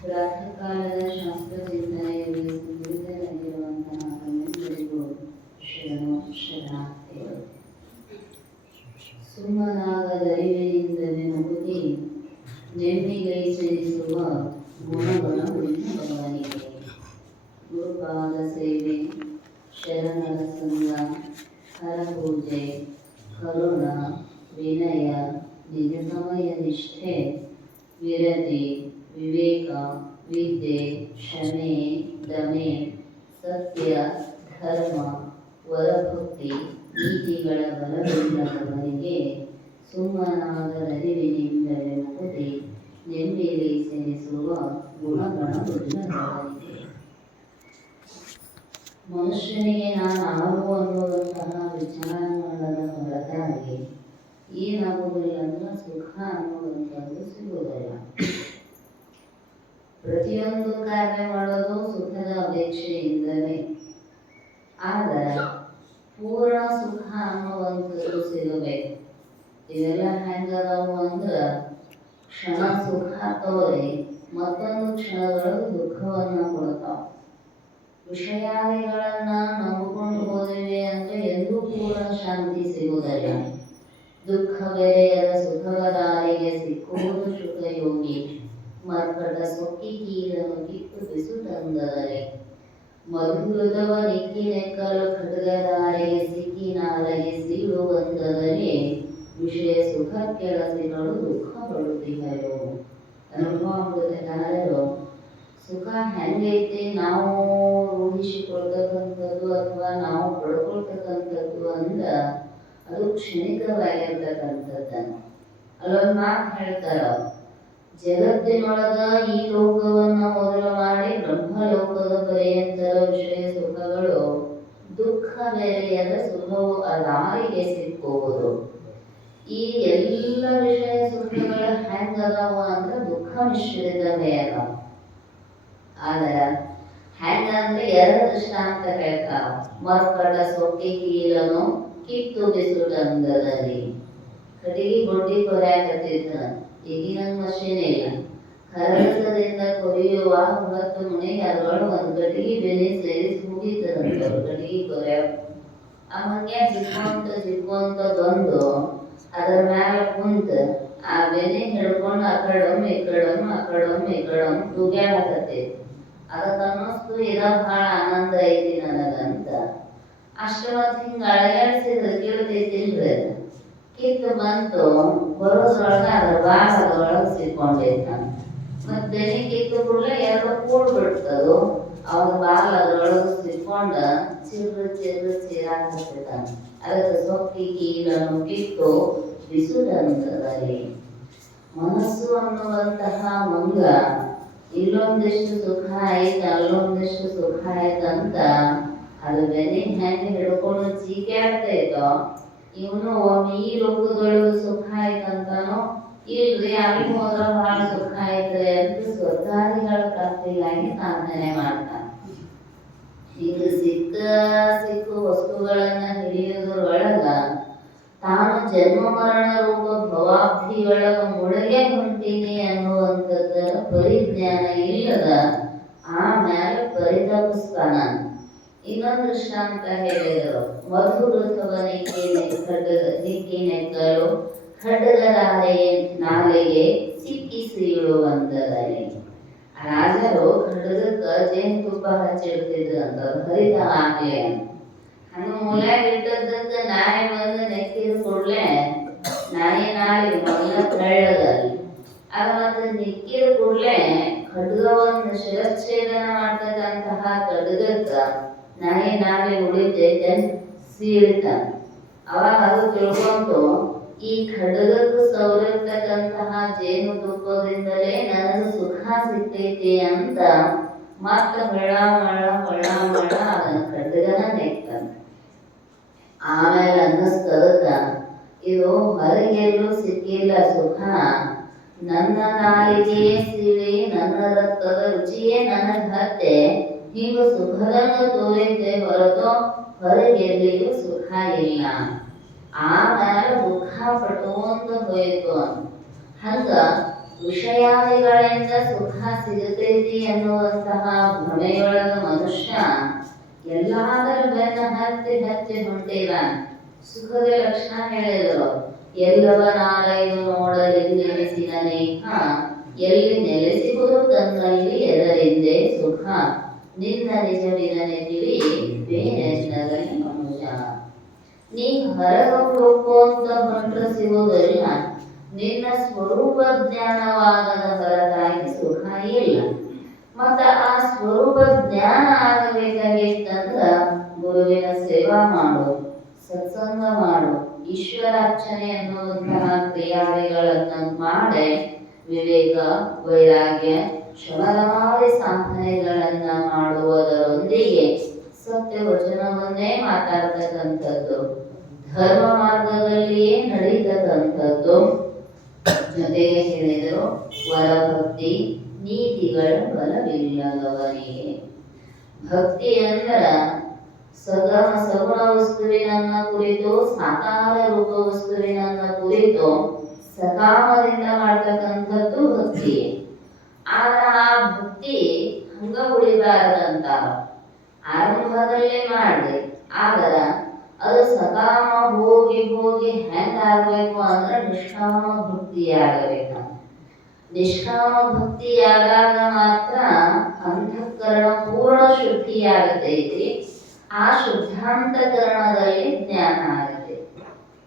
ಪ್ರಾತಃಕಾಲದ ಶಾಸ್ತ್ರ ಚಿಂತನೆಯಲ್ಲಿ ದುರಿತದಲ್ಲಿರುವಂತಹ ಕನ್ಯೆಗಳಿಗೂ ಶರಣಾರ್ಥಿಗಳು. ಸುಮ್ಮನಾಗದರಿವಿನಿಂದಲೇ ಮುಗುದಿ ನೆಮ್ಮಿಗೈಚರಿಸುವ ಗುಣಗುಣವುಳ್ಳ ಭಗವನಿಗೆ. ಗುರುಪಾದ ಸೇವೆ, ಶರಣರ ಸಂಗ, ಹರಪೂಜೆ, ಕರುಣ, ವಿನಯ, ನಿಜ ಸಮಯ ನಿಷ್ಠೆ, ವಿರತಿ, ವಿವೇಕ, ವಿದ್ಯೆ, ಕ್ಷಮೆ, ದಮೆ, ಸತ್ಯ, ಧರ್ಮ, ವರಭಕ್ತಿ, ನೀತಿಗಳ ಬಲವಿಲ್ಲದವರಿಗೆ ಸುಮ್ಮನಾಗದರಿವಿನಿಂದಲೇ ಮುಗುದಿ ನೆಮ್ಮಿಗೆ ಸೆನಿಸುವ ಗುಣಗಣವುಳ್ಳವರಿಗೆ. ಮನುಷ್ಯನಿಗೆ ನಾನು ಆರು ಅನ್ನುವಂತಹ ವಿಚಾರಗಳ ಹೊರತಾಗಿ ಏನಾಗುವುದಿಲ್ಲ, ಸುಖ ಅನ್ನುವಂಥದ್ದು ಸಿಗುವುದಿಲ್ಲ. ಪ್ರತಿಯೊಂದು ಕಾರ್ಯ ಮಾಡೋದು ಸುಖದ ಅಪೇಕ್ಷೆಯಿಂದಲೇ. ಆದರೆ ಪೂರ್ಣ ಸುಖ ಅನ್ನುವಂಥದ್ದು ಸಿಗಬೇಕು. ಇವೆಲ್ಲ ಹೆಂಗದವು ಅಂದ್ರೆ ಕ್ಷಣ ಸುಖ ತೋರಿ ಮತ್ತೊಂದು ಕ್ಷಣದೊಳಗೆ ದುಃಖವನ್ನು ಕೊಡ್ತಾವ. ವಿಷಯಾದಿಗಳನ್ನ ನಂಬಿಕೊಂಡು ಹೋದಿವೆ ಅಂದ್ರೆ ಎಂದೂ ಪೂರ್ಣ ಶಾಂತಿ ಸಿಗುವುದಿಲ್ಲ. ದುಃಖ ಬೆರೆಯದ ಸುಖದ ದಾರಿಗೆ ಸಿಕ್ಕುವುದು ಸುಖಯೋಗಿ. ಮರ್ಕಟ ಸೊಕ್ಕಿ ಕೀರನು ಕಿತ್ತು ಬಿಸು ತಂದರೆ ಮಧುರದವ ನಿಕ್ಕಿ ನೆಕ್ಕಲು ಖಡ್ಗದಾರಿಗೆ ಸಿಕ್ಕಿ ನಾಲಗೆ ಸೀಳು ಬಂದರೆ ವಿಷಯ ಸುಖ ಕೆಲಸಿಗಳು ದುಃಖ ಪಡುತ್ತಿಹರು. ಅನುಭವ ಸುಖ ಹೆಂಗೈತಿ ನಾವು ಊಹಿಸಿಕೊಳ್ತಕ್ಕಂಥದ್ದು ಅಥವಾ ನಾವು ಪಡ್ಕೊಳ್ತಕ್ಕಂಥದ್ದು ಅಂದ ಅದು ಕ್ಷಣಿಕವಾಗಿರ್ತಕ್ಕಂಥದ್ದನ್ನು. ಅಲ್ಲೊಂದು ಮಾತು ಹೇಳ್ತಾರ, ಜಗತ್ತಿನೊಳಗ ಈ ಲೋಕವನ್ನ ಮೊದಲು ಮಾಡಿ ಬ್ರಹ್ಮಲೋಕದ ಪರ್ಯಂತರ ವಿಷಯ ಸುಖಗಳು ದುಃಖ ಬೆರೆಯದ ಸುಖವು ಅದಾರಿಗೆ ಸಿಕ್ಕುವುದು. ಈ ಎಲ್ಲ ವಿಷಯ ಸುಖಗಳ ಹೆಂಗದವ ಅಂದ್ರೆ ದುಃಖ ಮಿಶ್ರಿತವೇ ಅದಾವ. ಆದ್ರೆ ಹೆಂಗಂದ್ರೆ ಎರಡು ದೃಷ್ಟಾಂತ ಹೇಳ್ತಾವ. ಮರ್ಕಟ ಸೊಕ್ಕಿ ಕೀಲನು ಕಿತ್ತು ಬಿಸುಟಂದದಲ್ಲಿ. ಕಟ್ಟಿಗೆ ಬೊಡ್ಡಿ ಕೊರೆಯಾಕತ್ತಿದ್ದ, ಈಗಿನ ಮಷೀನ್ ಇಲ್ಲ. ಕರಗಸದಿಂದ ಕೊರೆಯುವ 9 ಮನೆಗೆ ಅದರೊಳಗೆ ಒಂದು ಕಟ್ಟಿಗೆ ಬೆನೆ ಸೇರಿಸಿ ಮುಗಿತದಂತ ಕಟ್ಟಿಗೆ ಕೊರೆಯ. ಆ ಮಂಗ್ಯ ಜಿಕ್ಕೊಂತ ಬಂದು ಅದರ ಮ್ಯಾಲ ಕುಂತ ಆ ಬೆನೆ ಹಿಡ್ಕೊಂಡು ಅಕಡೊಮ್ಮೆ ಇಕಡೊಮ್ಮೆ ತೂಗ್ಯಾಡಕತ್ತೈತಿ. ಅದಕ್ಕೆ ಅನ್ನಿಸ್ತು ಇದ ಬಹಳ ಆನಂದ ಐತಿ ನನಗಂತ. ಅಷ್ಟೊತ್ತು ಹಿಂಗ ಅಳಗಾಡಿಸಿದ್ರೆ ಕೇಳ್ತೈತಿಲ್ರಿ. ಕಿತ್ತು ಬಂತು ಬರೋದ್ರೊಳಗ ಅದ್ರ ಬಾಲ ಅದ್ರೊಳಗೆ ಸಿಕ್ಕೊಂಡೈತ. ಮತ್ ಬೆನೆ ಕಿತ್ತು ಕೂಡಲೇ ಎರಡು ಕೂಡ್ ಬಿಡ್ತದು. ಅವನ ಬಾಲ ಅದ್ರೊಳಗೆ ಸಿಕ್ಕೊಂಡ ಚೀರಾಕತ್ತೈತ. ಅದಕ್ಕೆ ಸೊಕ್ಕಿ ಕೀಲನ್ನು ಕಿತ್ತು ಬಿಸುಡಂತದಲ್ಲಿ. ಮನಸ್ಸು ಅನ್ನುವಂತಹ ಮಂಗ ಇಲ್ಲೊಂದಿಷ್ಟು ಸುಖ ಆಯ್ತು ಅಲ್ಲೊಂದಿಷ್ಟು ಸುಖ ಆಯ್ತಂತ ಅದು ಬೆನೆ ಹೆಂಗೆ ಹಿಡ್ಕೊಂಡು ಚೀಕಾಡ್ತೈತೋ, ಇವನು ಒಮ್ಮೆ ಈ ಲೋಕದೊಳಗೆ ಸುಖ ಆಯ್ತಂತಾನೋ ಇಲ್ರಿ ಅಲ್ಲಿ ಹೋದ್ರ ಬಹಳ ಸುಖ ಆಯ್ತು ಅಂತ ಸ್ವರ್ಗಾದಿಗಳ ಪ್ರಾಪ್ತಿಗಾಗಿ ಸಾಧನೆ ಮಾಡ್ತಾನೆ. ಈಗ ಸಿಕ್ಕು ವಸ್ತುಗಳನ್ನ ಹಿಡಿಯೋದ್ರೊಳಗ ತಾನು ಜನ್ಮ ಮರಣ ರೂಪ ಭವಾಬ್ಧಿಯೊಳಗ ಮುಳುಗೆ ಹೊಂಟೀನಿ ಅನ್ನುವಂಥದ್ದರ ಪರಿಜ್ಞಾನ ಇಲ್ಲದ ಆಮೇಲೆ ಪರಿತಪಿಸ್ತಾನ. ಇನ್ನೊಂದು ದೃಷ್ಟಾಂತ ಹೇಳಿದರು. ಮಧುರಥವ ನಿಕ್ಕಿ ನೆಕ್ಕಲು ಖಡ್ಗದಾರೆಗೆ ನಾಲೆಗೆ ಸಿಕ್ಕಿ ಸೀಳುವಂತದಲ್ಲಿ. ರಾಜರು ಖಡ್ಗಕ್ಕ ಜೇನುತುಪ್ಪ ಹಚ್ಚಿಡ್ತಿದ್ರು ಅಂತ ಹರಿತ ಆಗ್ಲಿ ಅಂತ. ಹಂಗ ಮೂಲ್ಯಾಗ ಇಟ್ಟದ್ದಕ್ಕೆ ನಾಯಿ ಬಂದು ನೆಕ್ಕಿದ ಕೂಡ್ಲೆ ನಾಯಿ ಮೊದಲ ತೆಳ್ಳಗಲ್ಲಿ ಅದು ಮತ್ತೆ ನೆಕ್ಕಿದ ಕೂಡ್ಲೆ ಖಡ್ಗವನ್ನು ಶಿರಚ್ಛೇದನ ಮಾಡ್ತಕ್ಕಂತಹ ಖಡ್ಗಕ್ಕ ನಾಯಿ ಉಳಿತೈತೆ ಸೀಳಿತ. ಅವಾಗ ಅದು ತಿಳ್ಕೊಂಡು ಈ ಖಡ್ಗಕ್ಕೆ ಸೌರಿರ್ತಕ್ಕಂತಹ ಜೇನು ತುಪ್ಪದಿಂದಲೇ ನನಗೆ ಸುಖ ಸಿಗ್ತೈತಿ ಅಂತ ಮತ್ತ ಹೊಳ್ಳ ಅದನ್ನ ಖಡ್ಗನ ನೆಕ್ತಾನ. ಆಮೇಲೆ ಅನ್ನಿಸ್ತದಕ್ಕ ಇದು ಹೊರಗೆಲ್ಲೂ ಸಿಕ್ಕಿಲ್ಲ ಸುಖ, ನನ್ನ ನಾಲಿಗೆಯೇ ಸೀಳಿ ನನ್ನ ರಕ್ತದ ರುಚಿಯೇ ನನಗೆ ಹತ್ತೆ ನೀವು ಸುಖದನ್ನು ತೋರಿದ್ದೆ ಹೊರತು ಹೊರಗೆಲ್ಲಿಯೂ ಸುಖ ಇಲ್ಲ. ಆಮೇಲೆ ದುಃಖ ಪಟ್ಕೊಂತ ಹೋಯಿತು ಅಂತ. ಹಂಗ ವಿಷಯಾದಿಗಳಿಂದ ಸುಖ ಸಿಗುತ್ತೈತಿ ಎನ್ನುವಂತಹ ಭ್ರಮೆಯೊಳಗ ಮನುಷ್ಯ ಎಲ್ಲಾದರ ಬೆನ್ನ ಹತ್ತಿ ಹತ್ತಿ ಹೊಂಟಿದಾನೆ. ಸುಖದ ಲಕ್ಷಣ ಹೇಳಿದರು. ಎಲ್ಲವನಾಲಯು ನೋಡಲೆಂದು ನೆಲೆಸಿದ ನೇಹ, ಎಲ್ಲಿ ನೆಲೆಸಿಗುವುದು ತನ್ನಲ್ಲಿ ಎದರಿಂದೆ ಸುಖ, ನಿನ್ನ ನಿಜವಿದನೆ ತಿಳಿ ಬೇರೆಂದಗಲಿ ಮನುಜ. ನೀ ಹೊರಗ ಹುಡುಕೋಂತ ಹೊಂಟ್ರ ಸಿಗುವುದಿಲ್ಲ, ನಿನ್ನ ಸ್ವರೂಪ ಜ್ಞಾನವಾಗದ ಹೊರತಾಗಿ ಸುಖ ಇಲ್ಲ. ಮತ್ತ ಆ ಸ್ವರೂಪ ಜ್ಞಾನ ಆಗಬೇಕಾಗಿತ್ತಂದ್ರ ಗುರುವಿನ ಸೇವಾ ಮಾಡು, ಸತ್ಸಂಗ ಮಾಡು, ಈಶ್ವರಾರ್ಚನೆ ಅನ್ನುವಂತಹ ಕ್ರಿಯಾದಿಗಳನ್ನ ಮಾಡಿ ವಿವೇಕ, ವೈರಾಗ್ಯ, ಶಮನವಾದಿ ಸಾಧನೆಗಳನ್ನ ಮಾಡುವುದರೊಂದಿಗೆ ಸತ್ಯ ವಚನವನ್ನೇ ಮಾತಾಡ್ತಕ್ಕಂಥದ್ದು, ಧರ್ಮ ಮಾರ್ಗದಲ್ಲಿಯೇ ನಡೀತಕ್ಕಂಥದ್ದು. ಜೊತೆಗೆ ಹೇಳಿದರು ವರಭಕ್ತಿ ನೀತಿಗಳ ಬಲವಿಲ್ಲದವನಿಗೆ. ಭಕ್ತಿ ಅಂದ್ರ ಸಗುಣ ವಸ್ತುವಿನನ್ನ ಕುರಿತು, ಸಾಕಾರ ರೂಪ ವಸ್ತುವಿನನ್ನ ಕುರಿತು ಸಕಾಮದಿಂದ ಮಾಡ್ತಕ್ಕಂಥದ್ದು ಭಕ್ತಿ. ಆದ್ರ ಆ ಭಕ್ತಿ ಹಂಗ ಉಳಿಬಾರದಂತ, ಆರಂಭದಲ್ಲೇ ಮಾಡಿ. ಆದ್ರ ಅದು ಸಕಾಮ ಹೋಗಿ ಹೋಗಿ ಹೆಂಗಾಗಬೇಕು ಅಂದ್ರೆ ನಿಷ್ಕಾಮ ಭಕ್ತಿ ಆಗಬೇಕ. ನಿಷ್ಕಾಮ ಭಕ್ತಿಯಾದಾಗ ಮಾತ್ರ ಅಂತಃಕರಣ ಪೂರ್ಣ ಶುದ್ಧಿಯಾಗತೈತಿ. ಆ ಶುದ್ಧಾಂತಕರಣದಲ್ಲಿ ಜ್ಞಾನ ಆಗುತ್ತೆ.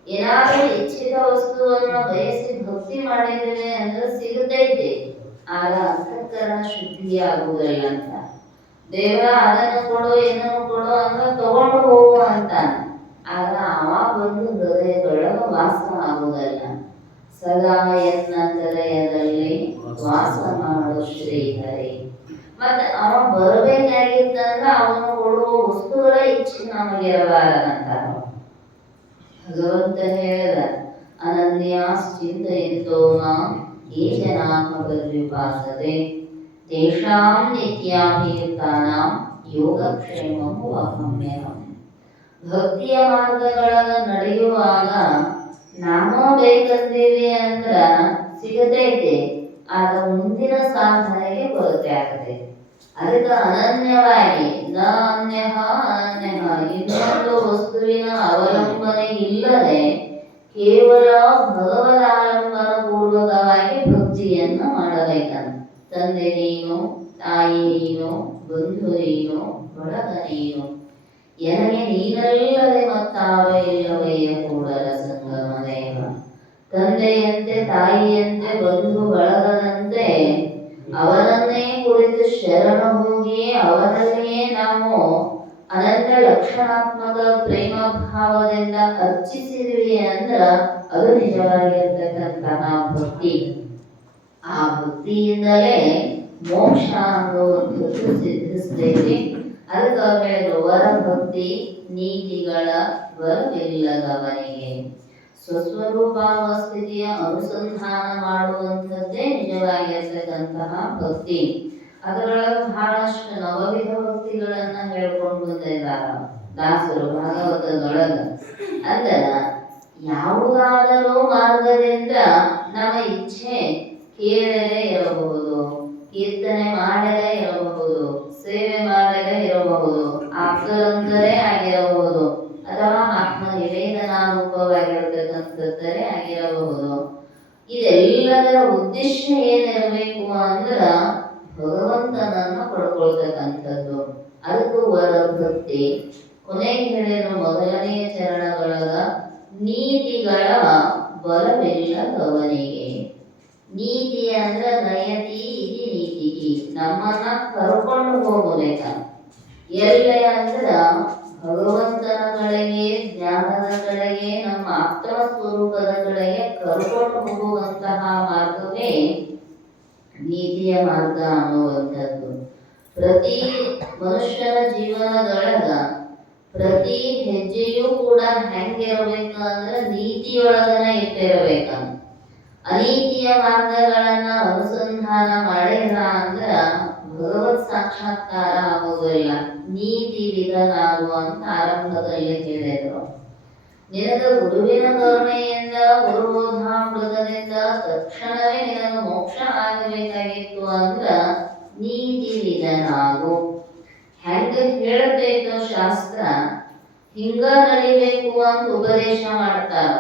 ಏನಾದರೂ ಇಚ್ಛಿತ ವಸ್ತುವನ್ನು ಬಯಸಿ ಭಕ್ತಿ ಮಾಡಿದ್ರೆ ಅಂದ್ರೆ ಸಿಗುತ್ತೈತೆ, ಆಗ ಅಂತಃಕರಣ ಶುದ್ಧಿಯಾಗುವುದಿಲ್ಲ ಅಂತ. ದೇವರ ಅದನ್ನು ಕೊಡು ಏನನ್ನು ಕೊಡು ಅಂದ್ರೆ ತಗೊಂಡು ಹೋಗು ಅಂತ, ಆಗ ಅವ ಬಂದು ಹೃದಯದೊಳಗ ವಾಸ ಆಗುವುದಲ್ಲ. ಸದಾ ಯತ್ನಂತರಯದಲ್ಲಿ ವಾಸ ಮಾಡು ಶ್ರೀಹರಿ. ಮತ್ತೆ ಅವ ಬರಬೇಕಾಗಿತ್ತಂದ್ರ ಅವನು ಕೊಡುವ ವಸ್ತುಗಳ ಇಚ್ಛೆ ನಮಗಿರಬಾರದಂತ ಭಗವಂತ ಹೇಳಿದ. ಅನನ್ಯಾಶ್ಚಿಂತಯಂತೋ ಮಾಂ ಯೇ ಜನಾಃ ಪರ್ಯುಪಾಸತೆ ತೇಷಾಂ ನಿತ್ಯಾಭಿಯುಕ್ತಾನಾಂ ಯೋಗಕ್ಷೇಮಂ ವಹಾಮ್ಯಹಂ. ಭಕ್ತಿಯ ಮಾರ್ಗದೊಳಗ ನಡೆಯುವಾಗ ನಾಮೋ ಬೇಕಂತೀವಿ ಅಂದ್ರ ಸಿಗತೈತೆ, ಆಗ ಮುಂದಿನ ಸಾಧನೆಗೆ ಕೊರತೆ ಆಗತೈತಿ. ಅದಕ್ಕೆ ಅನನ್ಯವಾಗಿ ನ ಅನ್ಯಃ ಅನನ್ಯಃ, ಇನ್ನೊಂದು ವಸ್ತುವಿನ ಅವಲಂಬನೆ ಇಲ್ಲದೆ ಕೇವಲ ಭಗವದಾಲಂಬನ ಪೂರ್ವಕವಾಗಿ ಭಕ್ತಿಯನ್ನ ಮಾಡಬೇಕಂತ. ತಂದೆ ನೀನು, ತಾಯಿ ನೀನು, ಬಂಧು ನೀನು, ಬಳಗ ನೀನು, ಎನಗೆ ನೀನಲ್ಲದೆ ಮತ್ತಾವ ಇಲ್ಲವಯ್ಯ ಕೂಡಲ ಸಂಗಮ ದೇವ. ತಂದೆಯಂತೆ, ತಾಯಿಯಂತೆ, ಬಂಧು ಬಳಗದಂತೆ ಅವನನ್ನೇ ಕುರಿತು ಶರಣ ಹೋಗಿ ಅವನಲ್ಲಿಯೇ ನಾವು ಅನಂತ ಲಕ್ಷಣಾತ್ಮಕ ಪ್ರೇಮ ಭಾವದಿಂದ ಅರ್ಚಿಸಿದ್ವಿ ಅಂದ್ರ ಅದು ನಿಜವಾಗಿರ್ತಕ್ಕಂತಹ ಭಕ್ತಿ. ಆ ಭಕ್ತಿಯಿಂದಲೇ ಮೋಕ್ಷ ಅನ್ನುವಂಥದ್ದು ಸಿದ್ಧಿಸ್ತೈತಿ. ಅದಕ್ಕೆ ಹೇಳಿದ್ರು ವರಭಕ್ತಿ ನೀತಿಗಳ ಬರವಿಲ್ಲದವನಿಗೆ. ಸ್ವಸ್ವರೂಪಾವಸ್ಥಿತಿಯ ಅನುಸಂಧಾನ ಮಾಡುವಂಥದ್ದೇ ನಿಜವಾಗಿರ್ತಕ್ಕಂತಹ ಭಕ್ತಿ. ಅದರೊಳಗೆ ಬಹಳಷ್ಟು ನವವಿಧ ಭಕ್ತಿಗಳನ್ನ ಹೇಳ್ಕೊಂಡು ಬಂದಿದ್ದಾರ ದಾಸರು ಭಾಗವತದೊಳಗ. ಅಂದ್ರ ಯಾವುದಾದರೂ ಮಾರ್ಗದಿಂದ ನಮ್ಮ ಇಚ್ಛೆ ಕೇಳದೆ ಇರಬಹುದು, ಕೀರ್ತನೆ ಮಾಡದೇ ಇರಬಹುದು, ಸೇವೆ ಮಾಡದೇ ಇರಬಹುದು, ಆಪ್ತರಂತರೇ ಆಗಿರಬಹುದು, ಅಥವಾ ಆತ್ಮ ನಿವೇದನಾರೂಪವಾಗಿರತಕ್ಕಂಥದ್ದರೆ ಆಗಿರಬಹುದು. ಇದೆಲ್ಲದರ ಉದ್ದೇಶ ಏನಿರಬೇಕು ಅಂದ್ರ ಭಗವಂತನನ್ನ ಪಡ್ಕೊಳ್ತಕ್ಕಂಥದ್ದು. ಅದಕ್ಕೂ ವರ ಭಕ್ತಿ. ಕೊನೆಗೆ ಹೇಳಿದ್ರು ಮೊದಲನೆಯ ಚರಣಗಳಾಗ ನೀತಿಗಳ ಬಲವಿಲ್ಲದವನಿಗೆ. ನೀತಿ ಅಂದ್ರ ನಯತಿ ಇತಿ ನೀತಿ, ನಮ್ಮನ್ನ ಕರ್ಕೊಂಡು ಹೋಗಬೇಕ. ಎಲ್ಲೇ ಅಂದ್ರ ಭಗವಂತನ ಕಡೆಗೆ, ಜ್ಞಾನದ ಕಡೆಗೆ, ನಮ್ಮ ಆತ್ಮ ಸ್ವರೂಪದ ಕಡೆಗೆ ಕರ್ಕೊಂಡು ಹೋಗುವಂತಹ ಮಾರ್ಗವೇ ನೀತಿಯ ಮಾರ್ಗ ಅನ್ನುವಂಥದ್ದು. ಪ್ರತಿ ಮನುಷ್ಯನ ಜೀವನದೊಳಗ ಪ್ರತಿ ಹೆಜ್ಜೆಯೂ ಕೂಡ ಹೆಂಗಿರಬೇಕು ಅಂದ್ರೆ ನೀತಿಯೊಳಗನ ಇಟ್ಟಿರಬೇಕಂತ. ಅನೀತಿಯ ಮಾರ್ಗಗಳನ್ನ ಅನುಸಂಧಾನ ಮಾಡಿಲ್ಲ ಅಂದ್ರ ಭಗವತ್ ಸಾಕ್ಷಾತ್ಕಾರ ಆಗುವುದಿಲ್ಲ. ನೀತಿ ವಿಧನಾಗುವಂತ ಆರಂಭದಲ್ಲಿ ಹೇಳಿದ್ರು. ನಿನಗ ಗುರುವಿನ ಕರುಣೆಯಿಂದ ಗುರುಬೋಧಾಮೃತದಿಂದ ತಕ್ಷಣವೇ ನಿನಗ ಮೋಕ್ಷ ಆಗಬೇಕಾಗಿತ್ತು ಅಂದ್ರ ನೀತಿ ವಿಧನಾಗು. ಹೆಂಗ ಹೇಳ್ತೈತೋ ಶಾಸ್ತ್ರ ಹಿಂಗ ನಡಿಬೇಕು ಅಂತ ಉಪದೇಶ ಮಾಡ್ತಾರ.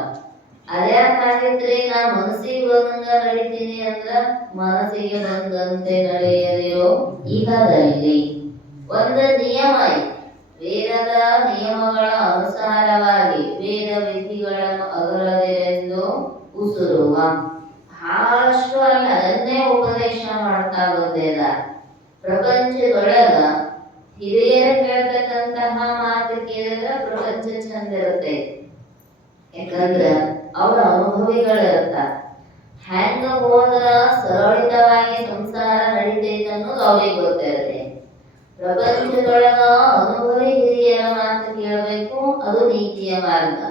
ಅದ್ಯಾಕಾಗಿತ್ರಿ ನಾ ಮನಸ್ಸಿಗೆ ಬಂದಂಗ ನಡಿತೀನಿ ಅಂದ್ರ ಮನಸ್ಸಿಗೆ ಬಂದಂತೆ ನಡೆಯದಿರೋ ಇಹದಲ್ಲಿ ಒಂದು ನಿಯಮ ಐತಿ. ವೇದದ ನಿಯಮಗಳ ಅನುಸಾರವಾಗಿ ವೇದ ವಿಧಿಗಳನ್ನು ಅಗಲದಿರೆಂದು ಉಸುರುವ ಬಹಳಷ್ಟು ಅಲ್ಲಿ ಅದನ್ನೇ ಉಪದೇಶ ಮಾಡ್ತಾ ಬಂದಿದ. ಪ್ರಪಂಚದೊಳಗ ಹಿರಿಯರ ಹೇಳ್ತಕ್ಕಂತಹ ಮಾತು ಕೇಳಿದ್ರೆ ಪ್ರಪಂಚ ಚಂದ ಇರುತ್ತೆ. ಯಾಕಂದ್ರ ಅವ್ರ ಅನುಭವಿಗಳಿರ್ತಾರ. ಹೆಂಗ ಹೋದ್ರ ಸರಳಿತವಾಗಿ ಸಂಸಾರ ನಡೀತೈತೆ ಅನ್ನೋದು ಅವ್ರಿಗೆ ಗೊತ್ತಿರುತ್ತೆ. ಪ್ರಪಂಚದೊಳಗ ಅನುಭವಿ ಹಿರಿಯರ ಮಾತು ಕೇಳಬೇಕು, ಅದು ನೀತಿಯ ಮಾರ್ಗ.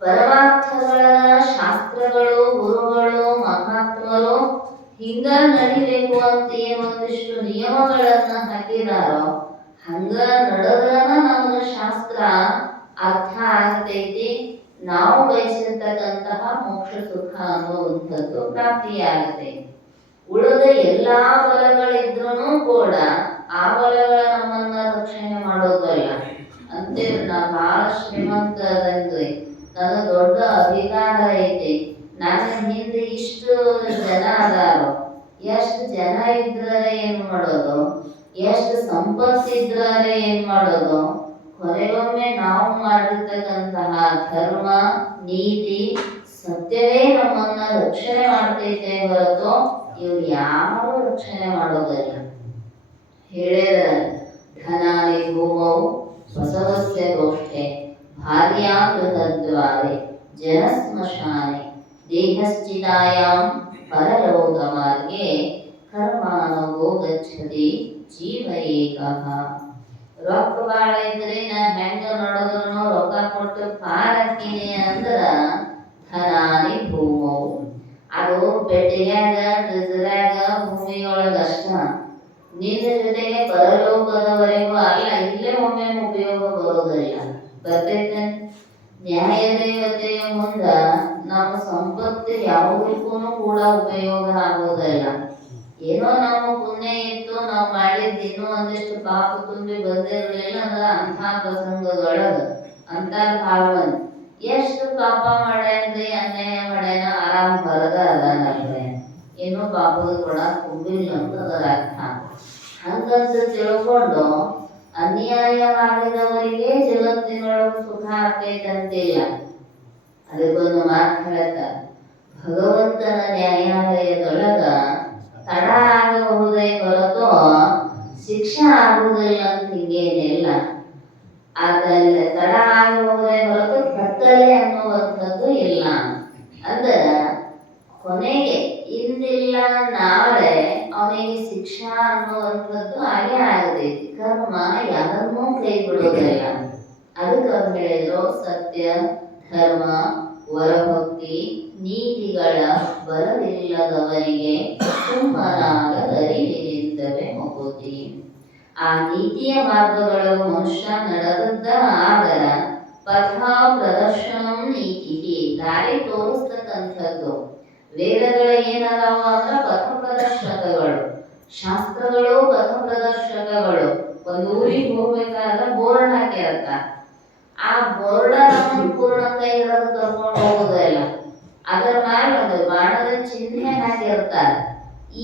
ಪರಮಾರ್ಥಗಳ ಶಾಸ್ತ್ರಗಳು ಗುರುಗಳು ಮಹಾತ್ಮರು ಹಿಂಗ ನಡಿಬೇಕು ಅಂತ ಏನೊಂದಿಷ್ಟು ನಿಯಮಗಳನ್ನ ಹಾಕಿದಾರೋ ಹಂಗ ನಡೆದ್ರನ ನಮ್ಗ ಶಾಸ್ತ್ರ ಅರ್ಥ ಆಗ್ತೈತಿ. ನಾವು ಬಯಸಿರ್ತಕ್ಕಂತಹ ಮೋಕ್ಷ ಸುಖ ಅನ್ನುವಂಥದ್ದು ಪ್ರಾಪ್ತಿಯಾಗುತ್ತೆ. ಉಳಿದ ಎಲ್ಲಾ ಬಲಗಳಿದ್ರೂ ಕೂಡ ಆ ಬಲಗಳ ನಮ್ಮನ್ನ ರಕ್ಷಣೆ ಮಾಡೋದಲ್ಲ. ಅಂತೇಳಿ ನಾ ಬಹಳ ಶ್ರೀಮಂತದಂಗ್ರಿ, ನನ್ನ ದೊಡ್ಡ ಅಧಿಕಾರ ಐತಿ, ನನ್ನ ಹಿಂದೆ ಇಷ್ಟು ಜನ ಅದಾರೋ, ಎಷ್ಟು ಜನ ಇದ್ರೆ ಏನ್ ಮಾಡೋದು, ಎಷ್ಟು ಸಂಪತ್ತಿದ್ರೆ ಏನ್ ಮಾಡೋದು, ಕೊನೆಗೊಮ್ಮೆ ನಾವು ಮಾಡಿರ್ತಕ್ಕಂತಹ ಧರ್ಮ ನೀತಿ ಸತ್ಯವೇ ನಮ್ಮನ್ನ ರಕ್ಷಣೆ ಮಾಡ್ತೈತೆ ಹೊರತು ಇವ್ರು ಯಾರು ರಕ್ಷಣೆ ಮಾಡೋದಲ್ಲ. ಹೇಳಿದ ಧನಾನಿ ಭೂಮೌ ಬಸವಸ್ಯ ಗೋಷ್ಠೆ ಭಾರ್ಯಾ ಗೃಹದ್ವಾರೆ ಜನಸ್ಮಶಾನೆ ದೇಹಶ್ಚಿತಾಯಾಂ ಪರಲೋಕ ಮಾರ್ಗೆ ಕರ್ಮಾನುಗೋ ಗಚ್ಚತಿ ಜೀವ ಏಕಃ. ರೊಕ್ಕ ಬಾಳ ಇದ್ರೆ ನಾ ಹೆಂಗ ನೋಡಿದ್ರು ರೊಕ್ಕ ಕೊಟ್ಟು ಪಾರಕ್ಕಿನಿ ಅಂದ್ರ ಧನಾನಿ ಭೂಮೌ, ಅದು ಪೆಟ್ಟಿಗ್ಯಾಗ ಟ್ರೆಜರ್ಯಾಗ ಭೂಮಿಯೊಳಗಷ್ಟ. ನಿನ್ನ ಜೊತೆಗೆ ಪರಲೋಕದವರೆಗೂ ಅಲ್ಲ, ಇಲ್ಲೇ ಒಮ್ಮೆ ಉಪಯೋಗ ಬರೋದಿಲ್ಲ. ಬರ್ತೈತೆ ನ್ಯಾಯದೇವತೆಯ ಮುಂದ ನಮ್ಮ ಸಂಪತ್ತು ಯಾವುದಕ್ಕೂ ಕೂಡ ಉಪಯೋಗ ಆಗೋದಿಲ್ಲ. ಏನೋ ನಮ್ಮ ಪುಣ್ಯ ಇತ್ತು, ನಾವು ಮಾಡಿದ್ದು ಇನ್ನೂ ಒಂದಿಷ್ಟು ಪಾಪ ತುಂಬಿ ಬಂದಿರಲಿಲ್ಲ ಅಂದ್ರೆ ಅಂಥ ಪ್ರಸಂಗದೊಳಗ ಅಂತ ಭಾವನೆ ಎಷ್ಟು ಪಾಪ ಮಾಡ್ಯಾನ್ರಿ, ಅನ್ಯಾಯ ಮಾಡ್ಯಾನ, ಆರಾಮ್ ಬರದ ಅದಾನಲ್ರಿ, ಏನೋ ಪಾಪದ ಕೂಡ ತುಂಬಿಲ್ಲ ಅಂತ ಅದರ ಅರ್ಥ. ಹಂಗಂತ ತಿಳ್ಕೊಂಡು ಅನ್ಯಾಯ ಮಾಡಿದವರಿಗೆ ಜಗತ್ತಿನೊಳಗೆ ಸುಖ ಆಗ್ತೈತಂತಿಲ್ಲ. ಅದಕ್ಕೊಂದು ಮಾತು ಹೇಳ್ತಾರ, ಭಗವಂತನ ನ್ಯಾಯಾಲಯದೊಳಗ ತಡ ಆಗಬಹುದೇ ಹೊರತು ಶಿಕ್ಷೆ ಆಗುವುದಿಲ್ಲ ಅಂತ ಹಿಂಗೇನಿಲ್ಲ. ಆದ್ರೆ ತಡ ಆಗಬಹುದೇ ಹೊರತು ಕತ್ತಲೆ ಅನ್ನುವಂಥದ್ದು ಇಲ್ಲ. ಅಂದ್ರೆ ಕೊನೆಗೆ ಇಂದಿಲ್ಲ ನಾಳೆ ಅವನಿಗೆ ಶಿಕ್ಷಾ ಅನ್ನುವಂಥದ್ದು ಹಾಗೆ ಆಗತೈತಿ. ಕರ್ಮ ಯಾರನ್ನೂ ಕೈ ಬಿಡೋದಿಲ್ಲ. ಅದಕ್ಕೆ ಅವ್ರು ಹೇಳಿದ್ರು, ಸತ್ಯ ಧರ್ಮ ವರಭಕ್ತಿ ನೀತಿಗಳ ಬಲವಿಲ್ಲದವರಿಗೆ ಕುಂಭನಾಗದರಿವಿನಿಂದವೇ ಮುಗುತಿ. ಆ ನೀತಿಯ ಮಾರ್ಗದೊಳಗೆ ಮನುಷ್ಯ ನಡೆದದ್ದ ಆದರ ಪಥ ಪ್ರದರ್ಶನ ನೀತಿ, ದಾರಿ ತೋರಿಸ್ತಕ್ಕಂಥದ್ದು. ವೇದಗಳ ಏನದಾವ ಅಂದ್ರೆ ಪಥ ಪ್ರದರ್ಶಕಗಳು, ಶಾಸ್ತ್ರಗಳು ಪಥ ಪ್ರದರ್ಶಕಗಳು. ಒಂದು ಊರಿಗೆ ಹೋಗ್ಬೇಕಾದ್ರೆ ಬೋರ್ಡ್ ಹಾಕಿರ್ತಾರ. ಆ ಬೋರ್ಡ ನಮ್ಮನ್ನು ಪೂರ್ಣ ಕೈ ಹಿಡಿದು ಕರ್ಕೊಂಡು ಹೋಗೋದಿಲ್ಲ. ಅದರ ಮೇಲೆ ಒಂದು ಬಾಣದ ಚಿಹ್ನೆ ಹಾಕಿರ್ತಾರೆ.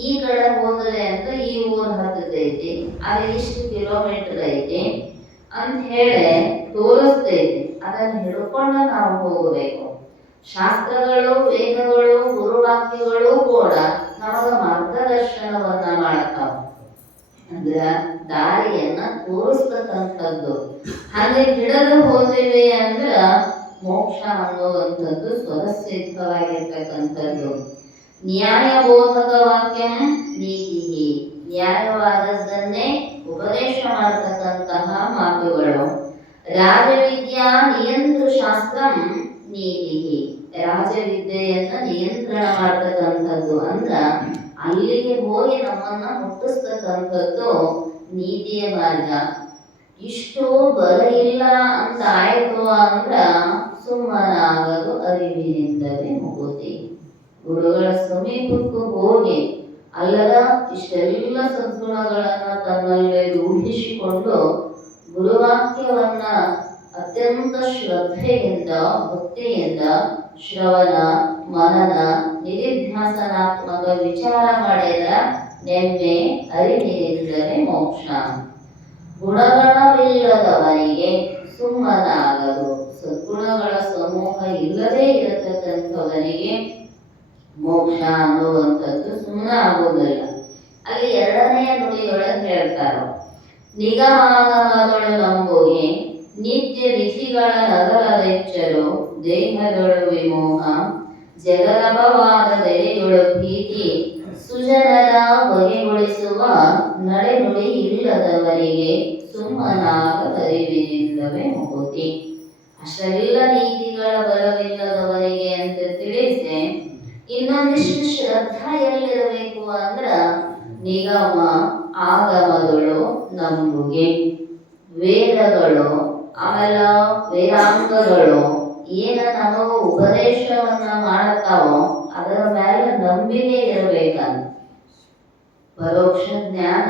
ಈ ಕಡೆ ಹೋದ್ರೆ ಅಂತ ಈ ಊರು ಹತ್ತೈತಿ, ಅದು ಇಷ್ಟು ಕಿಲೋಮೀಟರ್ ಐತಿ ಅಂತ ಹೇಳಿ ತೋರಿಸ್ತೈತಿ. ಅದನ್ನು ಹಿಡ್ಕೊಂಡು ನಾವು ಹೋಗಬೇಕು. ಶಾಸ್ತ್ರಗಳು ವೇದಗಳು ಗುರುವಾಕ್ಯಗಳು ಕೂಡ ನಮಗ ಮಾರ್ಗದರ್ಶನವನ್ನ ಮಾಡ್ತಾವ, ಅಂದ್ರ ದಾರಿಯನ್ನ ತೋರಿಸ್ತಕ್ಕಂಥದ್ದು. ಹಾಗೆ ಹಿಡಿದು ಹೋದಿವಿ ಅಂದ್ರ ಮೋಕ್ಷ ಅನ್ನುವಂಥದ್ದು ಸ್ವತಃಸಿದ್ಧವಾಗಿರ್ತಕ್ಕಂಥದ್ದು. ನ್ಯಾಯಬೋಧಕ ವಾಕ್ಯ ನೀತಿ, ನ್ಯಾಯವಾದದ್ದನ್ನೇ ಉಪದೇಶ ಮಾಡತಕ್ಕಂತಹ ಮಾತುಗಳು. ರಾಜವಿದ್ಯಾ ನಿಯಂತ್ರ ಶಾಸ್ತ್ರ ನೀತಿ, ರಾಜವಿದ್ಯೆಯನ್ನ ನಿಯಂತ್ರಣ ಮಾಡತಕ್ಕಂಥದ್ದು. ಅಂದ್ರ ಅಲ್ಲಿಗೆ ಹೋಗಿ ನಮ್ಮನ್ನ ಮುಟ್ಟಿಸ್ತಕ್ಕಂಥದ್ದು ನೀತಿಯ ಮಾರ್ಗ. ಇಷ್ಟು ಬಲ ಇಲ್ಲ ಅಂತ ಆಯ್ತು ಅಂದ್ರ ಸುಮ್ಮನಾಗದು ಅರಿವಿನಿಂದಲೇ ಮುಗುತಿ. ಗುರುಗಳ ಸಮೀಪಕ್ಕೂ ಹೋಗಿ ಅಲ್ಲದ ಇಷ್ಟೆಲ್ಲ ಸದ್ಗುಣಗಳನ್ನ ತನ್ನಲ್ಲೇ ಊಹಿಸಿಕೊಂಡು ಗುರುವಾಕ್ಯವನ್ನ ಅತ್ಯಂತ ಶ್ರದ್ಧೆಯಿಂದ ಭಕ್ತಿಯಿಂದ ಶ್ರವಣ ಮನನ ನಿಧಿಧ್ಯಾಸನಾತ್ಮಕ ವಿಚಾರ ಮಾಡಿದ ನೆಮ್ಮೆ ಅರಿವಿನಿಂದಲೇ ಮೋಕ್ಷ. ಗುಣಗಣವಿಲ್ಲದವನಿಗೆ ಸುಮ್ಮನಾಗದು. ಸದ್ಗುಣಗಳ ಸಮೂಹ ಇಲ್ಲದೇ ಇರತಕ್ಕಂಥವನಿಗೆ ಮೋಕ್ಷ ಅನ್ನುವಂಥದ್ದು ಸುಮ್ಮನೆ ಆಗೋದಿಲ್ಲ. ಅಲ್ಲಿ ಎರಡನೆಯ ನುಡಿಯೊಳಗೆ ಹೇಳ್ತಾರೋ, ನಿಗಮಾಗಮಗಳು ನಂಬುಗೆ ನಿತ್ಯ ವಿಧಿಗಳ ನಗರವೆಚ್ಚರು ದೇಹಗಳು ವಿಮೋಹ ಜಗದಪವಾದದೆಡೆಯೊಳು ಭೀತಿ ಸುಜನರ ಬಗೆಗೊಳಿಸುವ ನಡೆನುಡಿ ಇಲ್ಲದವರಿಗೆ ಸುಮ್ಮನಾಗದರಿವಿನಿಂದವೇ ಮುಗುತಿ. ಅಷ್ಟೆಲ್ಲ ನೀತಿಗಳ ಬಲವಿಲ್ಲದವರಿಗೆ ಅಂತ ತಿಳಿಸಿ ಇನ್ನೊಂದಿಷ್ಟು ಶ್ರದ್ಧಾ ಎಲ್ಲಿರಬೇಕು ಅಂದ್ರ ನಿಗಮ ಆಗಮಗಳು ನಂಬುಗೆ ವೇದಗಳು ಆಮೇಲೆ ವೇದಾಂಗಗಳು ಏನ ನಮಗ ಉಪದೇಶವನ್ನ ಮಾಡ್ತಾವೋ ಅದರ ಮೇಲೆ ನಂಬಿಕೆ ಇರಬೇಕಂತ. ಪರೋಕ್ಷ ಜ್ಞಾನ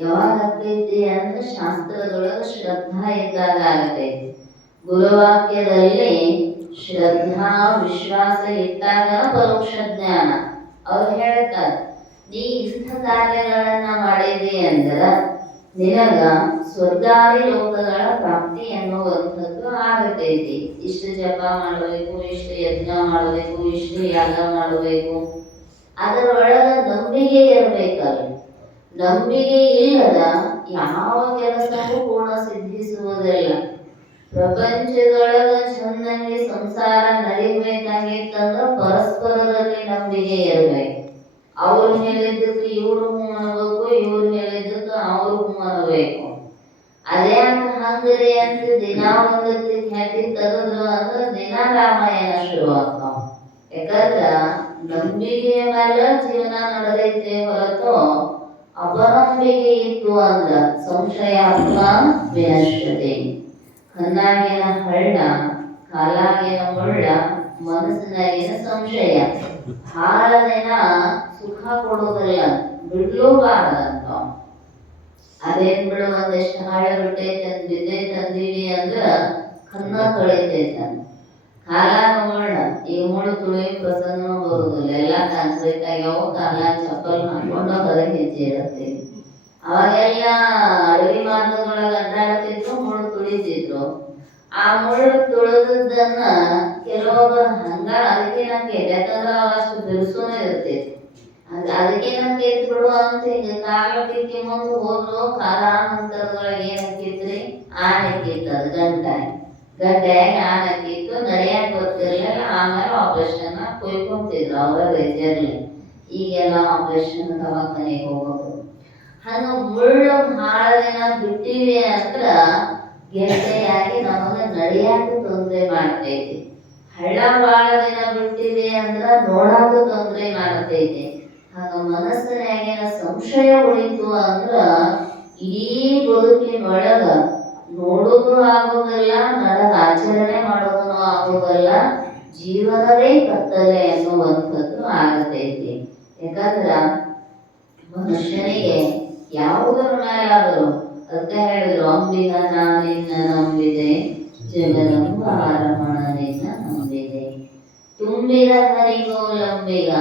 ಯಾವಾಗ ಆಗ್ತೈತಿ ಅಂದ್ರೆ ಶಾಸ್ತ್ರದೊಳಗೆ ಶ್ರದ್ಧಾ ಇದ್ದಾಗ ಆಗತೈತಿ. ಗುರುವಾಕ್ಯದಲ್ಲಿ ಶ್ರದ್ಧಾ ವಿಶ್ವಾಸ ಇಟ್ಟಾಗ ಪರೋಕ್ಷ ಜ್ಞಾನ. ಅವ್ರು ಹೇಳ್ತಾರೆ, ನೀ ಇಂಥ ಕಾರ್ಯಗಳನ್ನ ಮಾಡಿದಿ ಅಂದ್ರ ನಿನಗ ಸ್ವರ್ಗಾದಿ ಲೋಕಗಳ ಪ್ರಾಪ್ತಿ ಅನ್ನುವಂಥದ್ದು ಆಗತೈತಿ. ಇಷ್ಟು ಜಪ ಮಾಡಬೇಕು, ಇಷ್ಟು ಯಜ್ಞ ಮಾಡಬೇಕು, ಇಷ್ಟು ಯಾಗ ಮಾಡಬೇಕು. ಅದರೊಳಗ ನಂಬಿಕೆ ಇರಬೇಕಲ್ಲ. ನಂಬಿಕೆ ಇಲ್ಲದ ಯಾವ ಕೆಲಸವೂ ಕೂಡ ಸಿದ್ಧಿಸುವುದಿಲ್ಲ. ಪ್ರಪಂಚದೊಳಗ ಚೆನ್ನಾಗಿ ಸಂಸಾರ ನಡಿಬೇಕಾಗಿತ್ತಂದ್ರ ಪರಸ್ಪರದಲ್ಲಿ ನಂಬಿಕೆ ಇರಬೇಕು. ಅವ್ರು ಹೇಳಿದ್ದಕ್ಕೆ ಇವ್ರು ಮಾಡಬೇಕು, ಇವ್ರು ಹೇಳಿದ್ದಕ್ಕೆ ಅವ್ರು ಮಾಡಬೇಕು. ಅದೇ ಹಂಗ್ರಿ ಅಂತ ದಿನ ಒಂದಕ್ಕೆ ಖ್ಯಾತಿ ತೆಗೆದ್ರು ಅಂದ್ರೆ ದಿನ ರಾಮಾಯಣ ಶುರು ಆಗ್ತಾವ. ಯಾಕಂದ್ರ ನಂಬಿಕೆಯ ಮೇಲೆ ಜೀವನ ನಡೆದೈತೆ ಹೊರತು ಅಪನಂಬಿಕೆ ಇತ್ತು ಅಂದ್ರ ಸಂಶಯಾತ್ಮ ವಿನಶ್ಯತೆ. ಕಣ್ಣಾಗಿನ ಹಳ್ಳ, ಕಾಲಾಗಿನ ಮುಳ್ಳ, ಮನಸ್ಸಿನಾಗಿನ ಸಂಶಯ ಬಹಳ ದಿನ ಸುಖ ಕೊಡೋದಿಲ್ಲ, ಬಿಡ್ಲೂಬಾರ್ದಂತ. ಅದೇನ್ ಬಿಡು ಒಂದಿಷ್ಟು ಹಾಳೆ ಬಿಟ್ಟೈತೆ ಬಿದ್ದೆ ತಂದೀವಿ ಅಂದ್ರ ಕನ್ನ ತೊಳಿತೈತ. ಕಾಲಾಗ ಮುಳ್ಳ, ಈ ಮುಳ್ಳು ತುಳಿ ಪ್ರಸನ್ನ ಬರುದಿಲ್ಲ. ಎಲ್ಲ ಕಾನ್ಸೈಟ್ ಆಗ್ಯಾವ. ಕಾಲ ಚಪ್ಪಲ್ ಹಾಕೊಂಡು ಹೊರಗೆ ಹೆಜ್ಜೆ ಇರತ್ತೈತಿ. ಅವಾಗೆಲ್ಲ ಅಡವಿ ಮಾರ್ಗದೊಳಗೆ ಅಡ್ಡಾಡ್ತಿದ್ರು, ಮುಳ್ಳು ತುಳಿತಿದ್ರು. ಆ ಮುಳ್ಳು ತುಳಿದನ್ನ ಕೆಲವೊಬ್ಬರು ಹಂಗ ಅದಕ್ಕೆ ನಂಗೆ ಯಾಕಂದ್ರೆ ಅಷ್ಟು ಬಿರುಸುನೇ ಇರ್ತೈತಿ. ಅದಕ್ಕೆ ನಂಗೆ ಎದ್ದು ಬಿಡು ಅಂತ ಹಿಂಗ ಕಾಲಕ್ಕೆ ಮುಂದೆ ಹೋದ್ರು. ಕಾಲಾನಂತರದೊಳಗೆ ಏನಕ್ಕಿತ್ರಿ, ಆನೆ ಕಿತ್ತದ ಗಡ್ಡೆಯಾಗಿ ಆನೆ ಕಿತ್ತು ನಡೆಯಾಕ ಗೊತ್ತಿರ್ಲಿಲ್ಲ. ಆಮೇಲೆ ಆಪರೇಷನ್ ಕೊಯ್ಕೊಂತಿದ್ರು ಅವರ ವೈದ್ಯರ್ಲಿ. ಈಗೆಲ್ಲ ಆಪರೇಷನ್ ದವಾಖಾನೆಗೆ ಹೋಗೋದು. ಹಂಗ ಮುಳ್ಳು ಬಹಳ ದಿನ ಬಿಟ್ಟಿವಿ ಅಂದ್ರ ಗೆಡ್ಡೆಯಾಗಿ ನಮಗ ನಡೆಯಾಕ ತೊಂದರೆ ಮಾಡ್ತೈತಿ. ಹಳ್ಳ ಬಹಳ ದಿನ ಬಿಟ್ಟಿವಿ ಅಂದ್ರ ನೋಡಾಕ ತೊಂದರೆ ಮಾಡ್ತೈತಿ. ಹಾಗ ಮನಸ್ಸಿನಾಗಿನ ಸಂಶಯ ಉಳಿತು ಅಂದ್ರ ಇಡೀ ಬದುಕಿನೊಳಗ ನೋಡುದು ಆಗುದಿಲ್ಲ, ನಡೆದ ಆಚರಣೆ ಮಾಡೋದನ್ನು ಆಗುದಿಲ್ಲ. ಜೀವನವೇ ಕತ್ತಲೆ ಎನ್ನುವಂಥದ್ದು ಆಗತೈತಿ. ಯಾಕಂದ್ರ ಮನುಷ್ಯನಿಗೆ ಯಾವುದರ ಮೇಲಾದರೂ ಅದಕ್ಕೆ ಹೇಳಿದ್ರು, ಅಂಬಿಗ ನಾನಿನ್ನ ನಂಬಿದೆ, ಜಗದಂಬ ರಮಣನಿನ್ನ ನಂಬಿದೆ. ತುಂಬಿದ ಹರಿಗೋಲಂಬಿಗ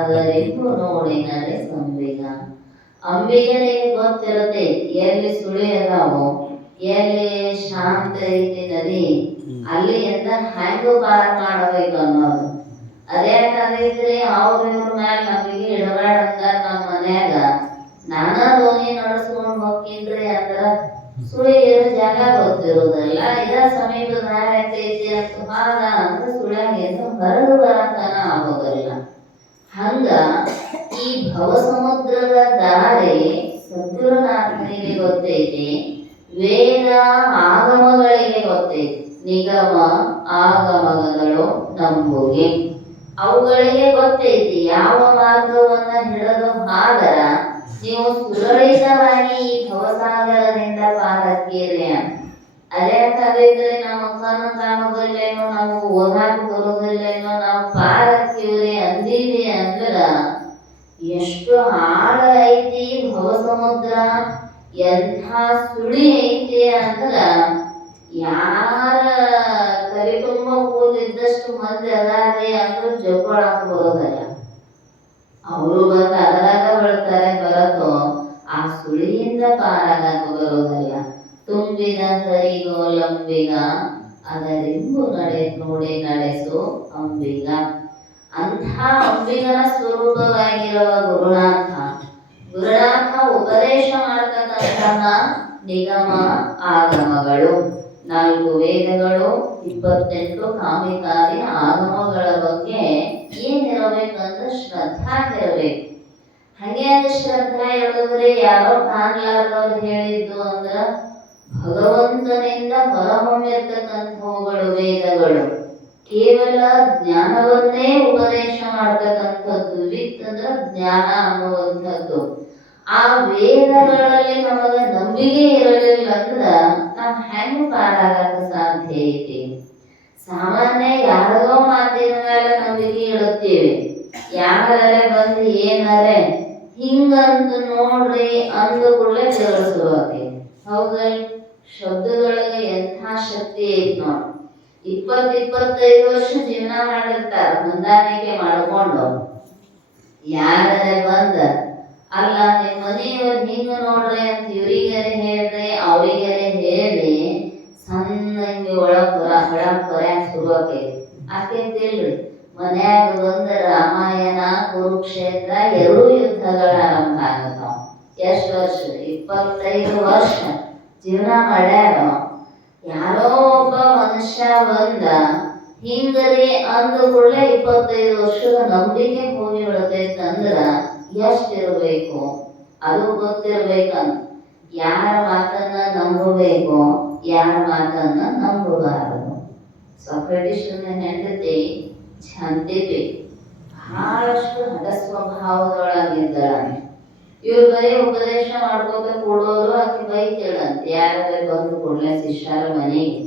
ಅದರಿಗೂ ನೋಡಿನರೆ ಸಂಬಿಗ. ಅಂಬಿಗನಿಗೆ ಗೊತ್ತಿರತ್ತೆ ಎಲ್ಲಿ ಸುಳಿ ಅದಾವೋ, ಎಲ್ಲಿ ಶಾಂತ ಐತಿ ನದಿ, ಅಲ್ಲಿ ಎಂದ ಹ್ಯಾಂಗ ಪಾರ ಮಾಡಬೇಕು ಅನ್ನೋದು. ಅದೇ ಆಗೈತ್ರಿ. ಅವ್ರ ಇವ್ರ ಮ್ಯಾಲ ನಮಗೆ ಇಡಬೇಡ ಅಂತ ನಮ್ಮ ಮನ್ಯಾಗ ನಾನಾ ದೋಣಿ ನಡೆಸ್ಕೊಂಡ್ ಹೋಗ್ತೀನ್ರಿ ಅಂದ್ರ ಸುಳಿ ಇರೋ ಜಾಗ ಗೊತ್ತಿರೋದಿಲ್ಲ. ಇದ ಸಮೀಪದ ಐತಿ ಅಂತ ಮಾಡ ಅಂದ್ರೆ ಸುಳ್ಯಾಗಿಂದ ಹೊರಗೆ ಬರತನ ಆಗೋದಿಲ್ಲ. ಹಂಗ ಈ ಭವ ಸಮುದ್ರದ ದಾರಿ ಸದ್ಗುರುನಾಥನಿಗೆ ಗೊತ್ತೈತಿ, ವೇದ ಆಗಮಗಳಿಗೆ ಗೊತ್ತೈತಿ. ನಿಗಮ ಆಗಮಗಳು ನಂಬುಗೆ ಅವುಗಳಿಗೆ ಗೊತ್ತೈತಿ ಯಾವ ಮಾರ್ಗವನ್ನ ಹಿಡಿದು ಹಾದರ ನೀವು ಸುರಳಿತವಾಗಿ ಈ ಭವಸಾಗರದಿಂದ ಪಾರಕ್ಕೀರಿ. ಅದ್ಯಾಕಾಗೈತ್ರಿ ನಮ್ಮ ಕಣ್ಣು ಕಾಣೋದಿಲ್ಲೇನೋ, ನಾವು ಓದಾಕ ಬರೋದಿಲ್ಲೇನೋ, ನಾವು ಪಾರಕ್ಕಿವ್ರಿ ಅಂದೀವಿ ಅಂದ್ರ ಎಷ್ಟು ಆಳ ಐತಿ ಭವಸಮುದ್ರ, ಎಂಥ ಸುಳಿ ಐತಿ ಅಂದ್ರ ಯಾರ ತಲೆ ತುಂಬ ಕೂದಿದ್ದಷ್ಟು ಮಂದಿ ಅದಾರಿ ಅಂದ್ರೂ ಜೋಕೊಳಕ ಬರೋದಲ್ಲ. ಅವರು ಬಂದು ಅದರಾಗ ಬಿಡ್ತಾರೆ ಹೊರತು ಆ ಸುಳಿಯಿಂದ ಪಾರಾಗಕ ಬರೋದಲ್ಲ. ತುಂಬಿದ ಹರಿಗೋಲಂಬಿಗ ಅದರಿಂಬು ನೋಡಿ ನಡೆಸು ಅಂಬಿಗ. ಅಂಥ ಅಂಬಿಗನ ಸ್ವರೂಪವಾಗಿರುವ ಗುರುನಾಥ ಉಪದೇಶ ಮಾಡತಕ್ಕಂತಹ ನಿಗಮ ಆಗಮಗಳು, 4 ವೇದಗಳು, 28 ಕಾಮಿಕಾರಿ ಆಗಮಗಳ ಬಗ್ಗೆ ಏನಿರಬೇಕಂದ್ರೆ ಶ್ರದ್ಧಾ ಇರಬೇಕು. ಹಂಗೆ ಶ್ರದ್ಧಾ ಹೇಳಿದ್ರೆ ಯಾರೋ ಕಾಣ್ಲಾರ್ದವ್ರು ಹೇಳಿದ್ದು ಅಂದ್ರ ಭಗವಂತನಿಂದ ಹೊರಹೊಮ್ಮಿರ್ತಕ್ಕಂಥವುಗಳು ವೇದಗಳು. ಕೇವಲ ಜ್ಞಾನವನ್ನೇ ಉಪದೇಶ ಮಾಡ್ತಕ್ಕಂಥದ್ದು, ವಿತ್ ಅಂದ್ರ ಜ್ಞಾನ ಅನ್ನುವಂಥದ್ದು. ಆ ವೇದಗಳಲ್ಲಿ ನಮಗ ನಂಬಿಕೆ ಇರಲಿಲ್ಲ ಅಂದ್ರ ನಾವು ಹೆಂಗ್ ಪಾರಾಗಕ ಸಾಧ್ಯ ಐತಿ? ಸಾಮಾನ್ಯ ಯಾರಿಗೋ ಮಾತಿನ ಮೇಲೆ ನಂಬಿಕೆ ಇಡುತ್ತೀವಿ. ಯಾರೇ ಬಂದು ಏನಾರೆ ಹಿಂಗಂತ ನೋಡ್ರಿ ಅಂದ ಕೂಡಲೇ ತಿಳಿಸುವಕ್ಕೆ. ಹೌದಲ್? ಶಬ್ದದೊಳಗೆ ಎಂಥ ಶಕ್ತಿ ಐತಿ ನೋಡಿ. 20-25 ವರ್ಷ ಜೀವನ ಮಾಡಿರ್ತಾರ ಹೊಂದಾಣಿಕೆ ಮಾಡ್ಕೊಂಡು. ಯಾರೇ ಬಂದ ಅಲ್ಲ ನಿಮ್ಮ ಮನೆಯವ್ರು ಹಿಂಗ ನೋಡ್ರಿ ಅಂತ ಇವ್ರಿಗರೆ ಹೇಳ್ರಿ ಅವ್ರಿಗರೆ ಹೇಳಿ ಸಣ್ಣ ಹಿಂಗೆ ಒಳಗ್ ಹೊರಗ್ ಶುರುವಾಕೈತಿ. ಆಕೈತಿಲ್ರಿ? ಮನ್ಯಾಗ ಬಂದ ರಾಮಾಯಣ ಕುರುಕ್ಷೇತ್ರ 2 ಯುದ್ಧಗಳ ಆರಂಭ ಆಗತಾವ. ಎಷ್ಟು ವರ್ಷ? 25 ವರ್ಷ ಜೀವನ ಮಾಡ್ಯಾರ. ಯಾರೋ ಒಬ್ಬ ಮನುಷ್ಯ ಬಂದ ಹಿಂಗರಿ ಅಂದ ಕೂಡಲೇ 25 ವರ್ಷದ ನಂಬಿಕೆ ಹೋಗಿ ಬಿಡತೈತಂದ್ರ ಎಷ್ಟಿರ್ಬೇಕು? ಅದು ಗೊತ್ತಿರ್ಬೇಕಂತ. ಯಾರ ಮಾತನ್ನ ನಂಬಬೇಕು, ಯಾರ ಮಾತನ್ನ ನಂಬಬಾರದು. ಸಾಕ್ರೆಟಿಸ್ನ ಹೆಂಡತಿ ಶಾಂತಿಪಿ ಬಹಳಷ್ಟು ಹಠ ಸ್ವಭಾವದೊಳಗಿದ್ದಾಳ. ಇವ್ರು ಬರೀ ಉಪದೇಶ ಮಾಡ್ಕೋತ ಕೂಡೋರು, ಆಕೆ ಬೈತೇಳಂತೆ ಯಾರೇ ಬಂದು ಕೂಡಲೇ ಶಿಷ್ಯರ ಮನೆಗೆ.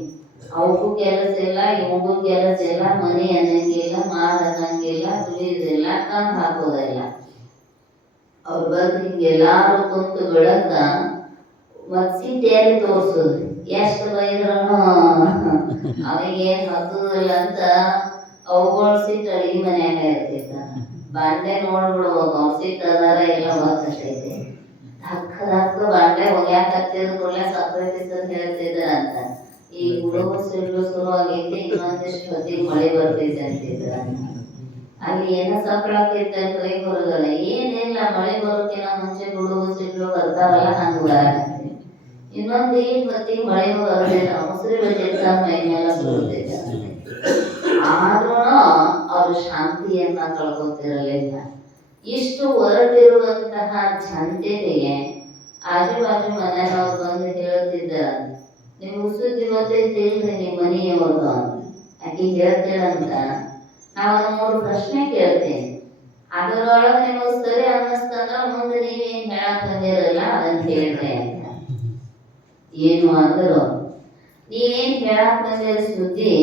ಅವಕ್ಕೂ ಕೆಲಸ ಇಲ್ಲ, ಇವಂಗೂ ಕೆಲಸ ಇಲ್ಲ, ಮನೆ ಅನ್ನಂಗಿಲ್ಲ, ಮಾದ ಅನ್ನಂಗಿಲ್ಲ, ತುಳಿಯೋದಿಲ್ಲ, ಕಂಡು ಹಾಕೋದಿಲ್ಲ. ಅವ್ರು ಬಂದು ಹಿಂಗೆಲ್ಲಾರು ಕುಂತು ಬೆಳಕ ಮತ್ ಸೀಟೆಯಲ್ಲಿ ತೋರ್ಸುದು. ಎಷ್ಟು ಬೈದ್ರು ಅವನಿಗೇನ್ ಹತ್ತುದಿಲ್ಲ ಅಂತ ಅವುಗಳ ಸೀಟ್ ಅಡಿಗೆ ಮನ್ಯಾಗ ಇರ್ತಿತ್ತ. ಬಾಂಡೆ ನೋಡ್ಬಿಡ್ಬೋದು ಅವ್ರ ಸೀಟ್ ಅದಾರ ಎಲ್ಲ ಗೊತ್ತೈತಿ. ಧಕ್ಕ ಬಾಂಡೆ ಒಗ್ಯಾಕ ಹತ್ತಿದ ಕೂಡಲೇ ಸಾಕ್ರೆಟಿಸ್ ಅಂತ ಹೇಳ್ತಿದ್ರಂತ, ಈ ಗುಡುಗು ಸಿಡ್ಲು ಶುರು ಆಗೈತಿ, ಇನ್ನೊಂದಿಷ್ಟು ಹೊತ್ತಿಗೆ ಮಳೆ ಬರ್ತೈತಿ ಅಂತಿದ್ರ. ಅಲ್ಲಿ ಏನೋ ಸಕ್ಕಳಾಕೈತಲ್ರಿ ಬರೋದಲ್ಲ, ಏನಿಲ್ಲ ಮಳೆ ಬರೋಕಿನ ಮುಂಚೆ ಗುಡುಗು ಸಿಡ್ಲು ಬರ್ತಾವಲ್ಲ ಹಂಗ ಬರಾಕತ್ತಿ. ಇನ್ನೊಂದು ಈ ಹೊತ್ತಿಗೆ ಮಳೆ ಬರೋದಿಲ್ಲ, ಮುಸ್ರಿ ಬಜೆಟ್ ಮೈನೆಲ್ಲ ಸುರಿತೈತ. ಆದ್ರೂ ಅವ್ರು ಶಾಂತಿಯನ್ನ ಕಳ್ಕೊತಿರಲಿಲ್ಲ. ಇಷ್ಟು ಹೊರಟಿರುವಂತಹ ಜನತೆಗೆ ಆಜು ಬಾಜು ಮನೆಯವ್ರು ಬಂದು ಹೇಳ್ತಿದ್ದಾರ, ನಿಮ್ಗೆ ಸುದ್ದಿ ಗೊತ್ತೈತಿ ಇಲ್ರಿ ನಿಮ್ಮ ಮನೆಯವ್ರದ್ದು ಅಂತ. ಆಕೆ ಹೇಳ್ತೇಳಂತ ನಾವು 3 ಪ್ರಶ್ನೆ ಕೇಳ್ತೇನೆ, ಅದರೊಳಗೆ ನಿಮಗೆ ಸರಿ ಅನ್ನಿಸ್ತಂದ್ರ ಮುಂದೆ ನೀವೇನ್ ಹೇಳಕ್ ಬಂದಿರಲ್ಲ ಅದನ್ನ ಹೇಳ್ರಿ ಅಂತ. ಏನು ಅಂದ್ರು, ನೀವೇನ್ ಹೇಳಕ್ ಬಂದಿರ ಸುದ್ದಿ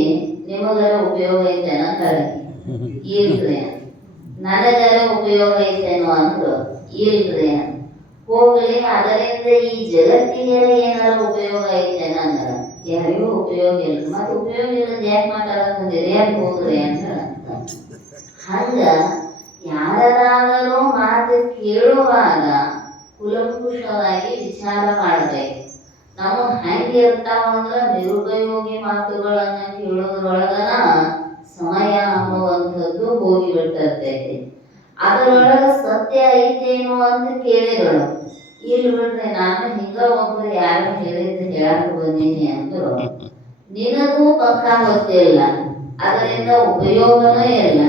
ನಿಮಗರ ಉಪಯೋಗ ಐತೇನ ಕಡೆ ಇಲ್ರಿ, ನನಗರ ಉಪಯೋಗ ಐತೇನೋ ಅಂದ್ರು ಇಲ್ರಿ. ಹೋಗ್ಲಿ ಅದರಿಂದ ಈ ಜಗತ್ತಿಗೆ ಏನಾರ ಉಪಯೋಗ ಐತೇನ ಅಂದ್ರ ಯಾರಿಗೂ ಉಪಯೋಗ ಇಲ್ಲ. ಮತ್ತೆ ಉಪಯೋಗ ಇಲ್ಲದ ಯಾಕೆ ಮಾತಾಡಕ್ ಬಂದಿರಿ, ಯಾಕೆ ಹೋಗ್ರಿ ಅಂತ. ಹಂಗ ಯಾರಾದರೂ ಮಾತು ಕೇಳುವಾಗ ಕುಲಂಕುಷವಾಗಿ ವಿಚಾರ ಮಾಡಬೇಕು. ನಾವು ಹೆಂಗಿರ್ತಾವ ಅಂದ್ರ ನಿರುಪಯೋಗಿ ಮಾತುಗಳನ್ನ ಕೇಳೋದ್ರೊಳಗನ ಸಮಯ ಅನ್ನುವಂಥದ್ದು ಹೋಗಿ ಬಿಟ್ಟಿರ್ತೈತಿ. ಅದರೊಳಗ ಸತ್ಯ ಐತೇನು ಅಂತ ಕೇಳಿದಳು. ಇಲ್ಲಿ ಬಿಡ್ರಿ, ನಾನು ಹಿಂಗ ಒಬ್ರು ಯಾರು ಹೇಳಿದ್ದು ಹೇಳಕ್ ಬಂದೀನಿ ಅಂದ್ರು ನಿನಗೂ ಪಕ್ಕ ಗೊತ್ತಿಲ್ಲ, ಅದರಿಂದ ಉಪಯೋಗನೂ ಇಲ್ಲ,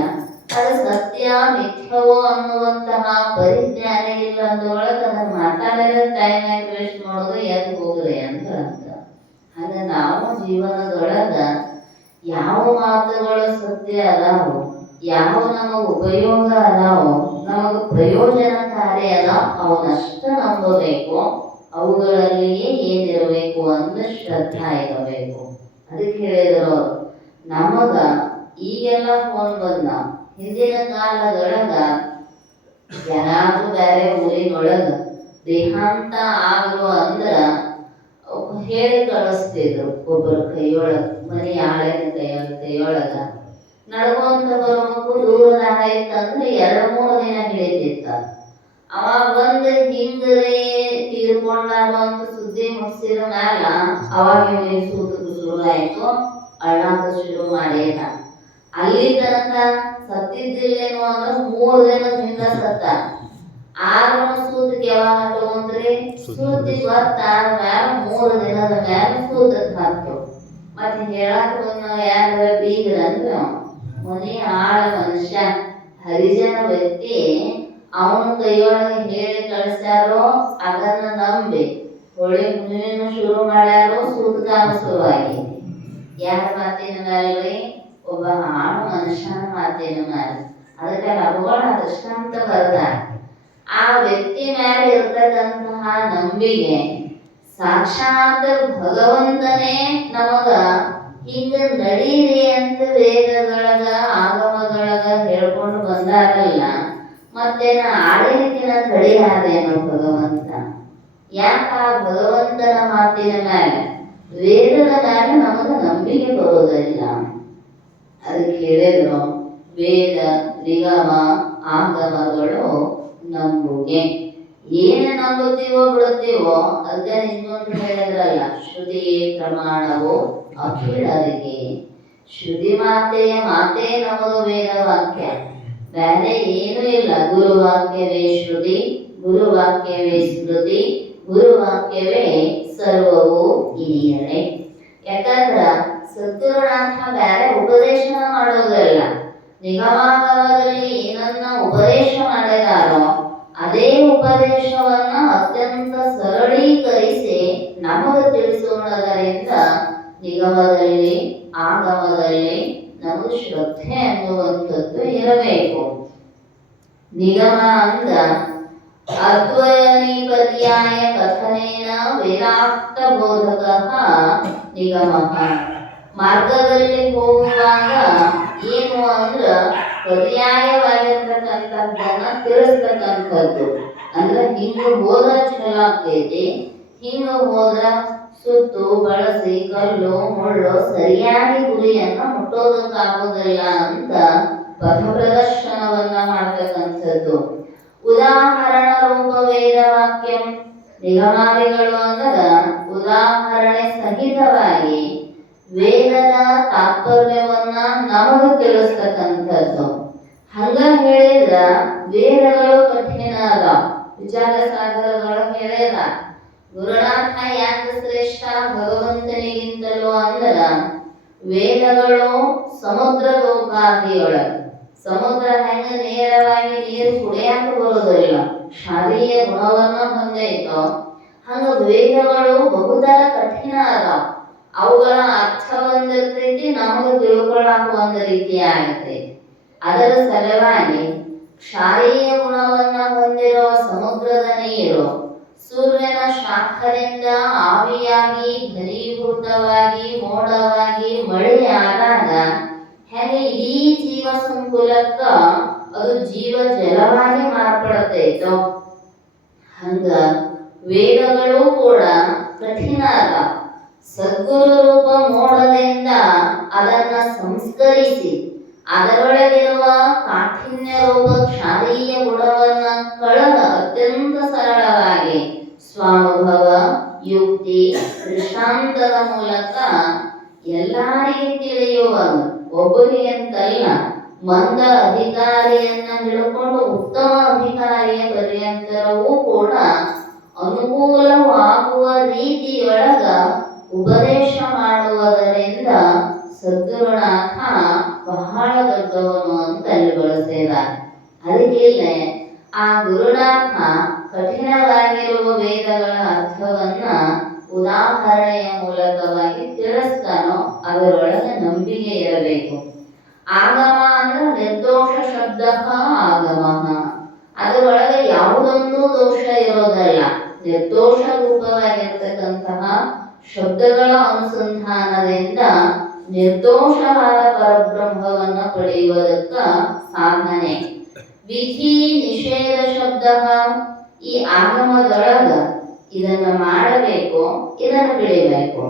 ಅದು ಸತ್ಯ ಮಿಥ್ಯವೋ ಅನ್ನುವಂತಹ ಪರಿಜ್ಞಾನ ಇಲ್ಲ ಅಂದೊಳಗ ಅದನ್ನ ಮಾತಾಡಿರೋ ಟೈಮ್ ವೇಸ್ಟ್ ಮಾಡೋದು ಎದ್ದು ಹೋಗ್ರಿ ಅಂತ ಅಂತ. ಹಾಗ ನಾವು ಜೀವನದೊಳಗ ಯಾವ ಮಾತುಗಳು ಸತ್ಯ ಅದಾವು, ಯಾವ ನಮಗ ಉಪಯೋಗ ಅದಾವು, ನಮಗ ಪ್ರಯೋಜನಕಾರಿ ಅದಾವ ಅವನಷ್ಟ ನಂಬಬೇಕು. ಅವುಗಳಲ್ಲಿಯೇ ಏನಿರಬೇಕು ಅಂದ್ರೆ ಶ್ರದ್ಧಾ ಇರಬೇಕು. ಅದಕ್ಕೆ ಹೇಳಿದ್ರು ನಮಗ ಈಗೆಲ್ಲ ಫೋನ್ ಬಂದ, ಹಿಂದಿನ ಕಾಲದೊಳಗ ಯಾರಾದ್ರೂ ಬೇರೆ ಊರಿನೊಳಗ ದೇಹಾಂತ ಆಗಲು ಅಂದ್ರ ಹೇಳಿ ಕಳಿಸ್ತಿದ್ರು. ಒಬ್ಬರ ಕೈಯೊಳಗ, ಮನಿ ಆಳಿನ ಕೈಯೊಳಗ ನಡ್ಕೊಂತ ಬರ್ಬೇಕು. ದೂರದಾಗ ಇತ್ತಂದ್ರೆ 2-3 ದಿನ ಹಿಡಿತಿತ್ತ. ಅವಾಗ ಬಂದು ಹಿಂಗರೇ ತೀರ್ಕೊಂಡಾರು ಅಂತ ಸುದ್ದಿ ಮುಗಿಸಿದ ಮ್ಯಾಲ ಅವಾಗ ಇವನಿಗೆ ಸೂತಕ್ಕೆ ಶುರು ಆಯ್ತು, ಅಳ್ಳಾಕ ಶುರು ಮಾಡಿದ. ಅಲ್ಲಿ ತನಕ ಸತ್ತಿದ್ದಿಲ್ಲೇನು ಅಂದ್ರೆ 3 ದಿನದ ಹಿಂದ ಸತ್ತ. ಆಗ ಸೂತಕ್ಕೆ ಯಾವಾಗ ತಗೊಂಡ್ರಿ? ಸೂತಿ ಗೊತ್ತಾದ ಮ್ಯಾಲ 3 ದಿನದ ಮ್ಯಾಲ ಸೂತಕ್ಕೆ ಹತ್ತು. ಮತ್ತೆ ಹೇಳಕ್ ಯಾರ ಬೀಗ್ರಂದ್ರ ಮನಿ ಆಳ ಮನುಷ್ಯ ಹರಿಜನ ವ್ಯಕ್ತಿ ಅವನ ಕೈಯೊಳಗೆ ಹೇಳಿ ಕಳಿಸ್ಯಾರೋ ಅದನ್ನ ನಂಬಿ ಹೊಳೆ ಹುಣ್ಣಿಮೆಯನ್ನು ಶುರು ಮಾಡ್ಯಾರೋ ಸೂತಕಾಲ ಶುರುವಾಗಿ. ಯಾರ ಮಾತಿನ ಮೇಲ್ರಿ? ಒಬ್ಬ ಆಳು ಮನುಷ್ಯನ ಮಾತಿನ ಮೇಲೆ. ಅದಕ್ಕೆ ಲಭಗೋಳ ದೃಷ್ಟಾಂತ ಬರದ ಆ ವ್ಯಕ್ತಿ ಮೇಲೆ ಇರ್ತಕ್ಕಂತಹ ನಂಬಿಕೆ ಸಾಕ್ಷಾತ್ ಭಗವಂತನೇ ನಮಗ ಹಿಂಗ ನಡೀರಿ ಅಂತ ವೇದಗಳಗ ಆಗಮಗಳಗ ಹೇಳ್ಕೊಂಡು ಬಂದಾರಲ್ಲ, ಮತ್ತೆ ಆಡಳಿತಿನ ಕಡಿಯಾದೇನು ಭಗವಂತ? ಯಾಕ ಆ ಭಗವಂತನ ಮಾತಿನ ಮೇಲೆ ವೇದದ ಮೇಲೆ ನಮಗ ನಂಬಿಕೆ ಬರೋದಿಲ್ಲ? ಅದಕ್ಕೆ ಹೇಳಿದ್ರು ವೇದ ನಿಗಮ ಆಗಮಗಳು ನಂಬುಗೆ. ಏನು ನಂಬುತ್ತೀವೋ ಬಿಡುತ್ತೀವೋ ಅದಕ್ಕೆ ಇನ್ನೊಂದು ಹೇಳಿದ್ರಲ್ಲ, ಶ್ರುತಿಯೇ ಪ್ರಮಾಣವು ಅಖಿಳರಿಗೆ. ಶ್ರುತಿ ಮಾತೆ ನಮಗ ವೇದ ವಾಕ್ಯ, ಬೇರೆ ಏನೂ ಇಲ್ಲ. ಗುರುವಾಕ್ಯವೇ ಶ್ರುತಿ, ಗುರುವಾಕ್ಯವೇ ಸ್ಮೃತಿ, ಗುರುವಾಕ್ಯವೇ ಸರ್ವವು ಹಿರಿಯರೇ. ಯಾಕಂದ್ರ ಸದ್ಗುರುನಾಥ ಬೇರೆ ಉಪದೇಶ ಮಾಡೋದಲ್ಲ, ನಿಗಮಾಗಮದಲ್ಲಿ ಏನನ್ನ ಉಪದೇಶ ಮಾಡಿದಾರೋ ಅದೇ ಉಪದೇಶವನ್ನ ಅತ್ಯಂತ ಸರಳೀಕರಿಸಿ ನಮಗ ತಿಳಿಸೋಣದರಿಂದ ನಿಗಮದಲ್ಲಿ ಆಗಮದಲ್ಲಿ ನಮಗೆ ಶ್ರದ್ಧೆ ಅನ್ನುವಂಥದ್ದು ಇರಬೇಕು. ನಿಗಮ ಅಂದ ಅದ್ವಯನಿ ಪರ್ಯಾಯ ಕಥನೇನ ವೇದಾರ್ಥ ಬೋಧಕ ನಿಗಮ. ಮಾರ್ಗದಲ್ಲಿ ಹೋಗುವಾಗ ಏನು ಅಂದ್ರ ಪರ್ಯಾಯವಾಗಿರ್ತಕ್ಕಂಥದ್ದನ್ನ ತಿಳಿಸ್ತಕ್ಕಂಥದ್ದು. ಅಂದ್ರೆ ಹಿಂಗ ಹೋದ್ರ ಚಲೋ ಆಗ್ತೈತಿ, ಹಿಂಗ ಹೋದ್ರ ಸುತ್ತು ಬಳಸಿ ಕಲ್ಲು ಮುಳ್ಳು ಸರಿಯಾಗಿ ಗುರಿಯನ್ನ ಮುಟ್ಟೋದಕ್ಕಾಗೋದಿಲ್ಲ ಅಂತ ಪಥ ಪ್ರದರ್ಶನವನ್ನ ಮಾಡ್ತಕ್ಕಂಥದ್ದು. ಉದಾಹರಣ ರೂಪ ವೇದ ವಾಕ್ಯಂ. ನಿಗಮಾದಿಗಳು ಅಂದಾಗ ಉದಾಹರಣೆ ಸಹಿತವಾಗಿ ವೇದದ ತಾತ್ಪರ್ಯವನ್ನ ನಮಗ ತಿಳಿಸ್ತಕ್ಕಂಥದ್ದು. ಹಂಗ ಹೇಳಿದ್ರ ವೇದಗಳು ಕಠಿಣ ಅದ. ವಿಚಾರ ಸಾಗರಗಳು ಹೇಳಿದ ಗುರುನಾಥ ಯಾಕೆ ಶ್ರೇಷ್ಠ ಭಗವಂತನಿಗಿಂತಲೂ ಅಂದ್ರ ವೇದಗಳು ಸಮುದ್ರದೋಪಾದಿಯೊಳಗ. ಸಮುದ್ರ ಹೆಂಗ ನೇರವಾಗಿ ನೀರು ಕುಡಿಯಾಕ ಬರೋದಿಲ್ಲ, ಕ್ಷಾರೀಯ ಗುಣವನ್ನ ಹೊಂದೈತೋ ಹಂಗ ವೇದಗಳು ಬಹುತರ ಕಠಿಣ ಅದಾವ. ಅವುಗಳ ಅರ್ಥ ಒಂದಿರ್ತೈತಿ, ನಮಗ ತಿಳ್ಕೊಳ್ಳಾಕ ಒಂದು ರೀತಿ ಆಗತೈತಿ. ಅದರ ಸಲುವಾಗಿ ಕ್ಷಾರೀಯ ಗುಣವನ್ನ ಹೊಂದಿರುವ ಸಮುದ್ರದ ನೀರು ಸೂರ್ಯನ ಶಾಖದಿಂದ ಆವಿಯಾಗಿ ಘನೀಭೂತವಾಗಿ ಮೋಡವಾಗಿ ಮಳೆ ಆದಾಗ ಹೇಗೆ ಇಡೀ ಜೀವ ಸಂಕುಲಕ್ಕ ಅದು ಜೀವ ಜಲವಾಗಿ ಮಾರ್ಪಡ್ತೈತೋ ಹಂಗ ವೇದಗಳು ಕೂಡ ಕಠಿಣ ಅದ. ಸದ್ಗುರು ರೂಪ ಮೋಡದಿಂದ ಅದನ್ನ ಸಂಸ್ಕರಿಸಿ ಅದರೊಳಗಿರುವ ಕಾಠಿಣ್ಯ ರೂಪ ಕ್ಷಾರೀಯ ಗುಣವನ್ನ ಕಳೆದ ಅತ್ಯಂತ ಸರಳವಾಗಿ ಸ್ವಾನುಭವ ಯುಕ್ತಿ ದೃಷ್ಟಾಂತದ ಮೂಲಕ ಎಲ್ಲರಿಗೂ ತಿಳಿಯುವ ಒಬ್ಬರಿಗೆ ಅಂತಲ್ಲ, ಮಂದ ಅಧಿಕಾರಿಯನ್ನ ಹಿಡ್ಕೊಂಡು ಉತ್ತಮ ಅಧಿಕಾರಿಯ ಪರ್ಯಂತರವೂ ಕೂಡ ಅನುಕೂಲವಾಗುವ ರೀತಿಯೊಳಗ ಉಪದೇಶ ಮಾಡುವುದರಿಂದ ಸದ್ಗುರುನಾಥ ಬಹಳ ದೊಡ್ಡವನು ಅಂತ ಅಲ್ಲಿ ಬಳಸಿದ್ದಾರೆ. ಅದಕ್ಕೆ ಆ ಗುರುನಾಥ ಕಠಿಣವಾಗಿರುವ ವೇದಗಳ ಅರ್ಥವನ್ನ ಉದಾಹರಣೆಯ ಮೂಲಕವಾಗಿ ತಿಳಿಸ್ತಾನೋ ಅದರೊಳಗೆ ನಂಬಿಕೆ ಇರಬೇಕು. ಆಗಮ ಅಂದ್ರೆ ನಿರ್ದೋಷ ಶಬ್ದ ಆಗಮ, ಅದರೊಳಗೆ ಯಾವುದೊಂದು ದೋಷ ಇರೋದಲ್ಲ. ನಿರ್ದೋಷ ರೂಪವಾಗಿರ್ತಕ್ಕಂತಹ ಶಬ್ದಗಳ ಅನುಸಂಧಾನದಿಂದ ನಿರ್ದೋಷವಾದ ಪರಬ್ರಹ್ಮವನ್ನ ಪಡೆಯುವುದಕ್ಕ ಸಾಧನೆ. ವಿಧಿ ನಿಷೇಧ ಶಬ್ದ, ಈ ಆಗಮದೊಳಗ ಇದನ್ನ ಮಾಡಬೇಕು, ಇದನ್ನ ಬಿಡಬೇಕು.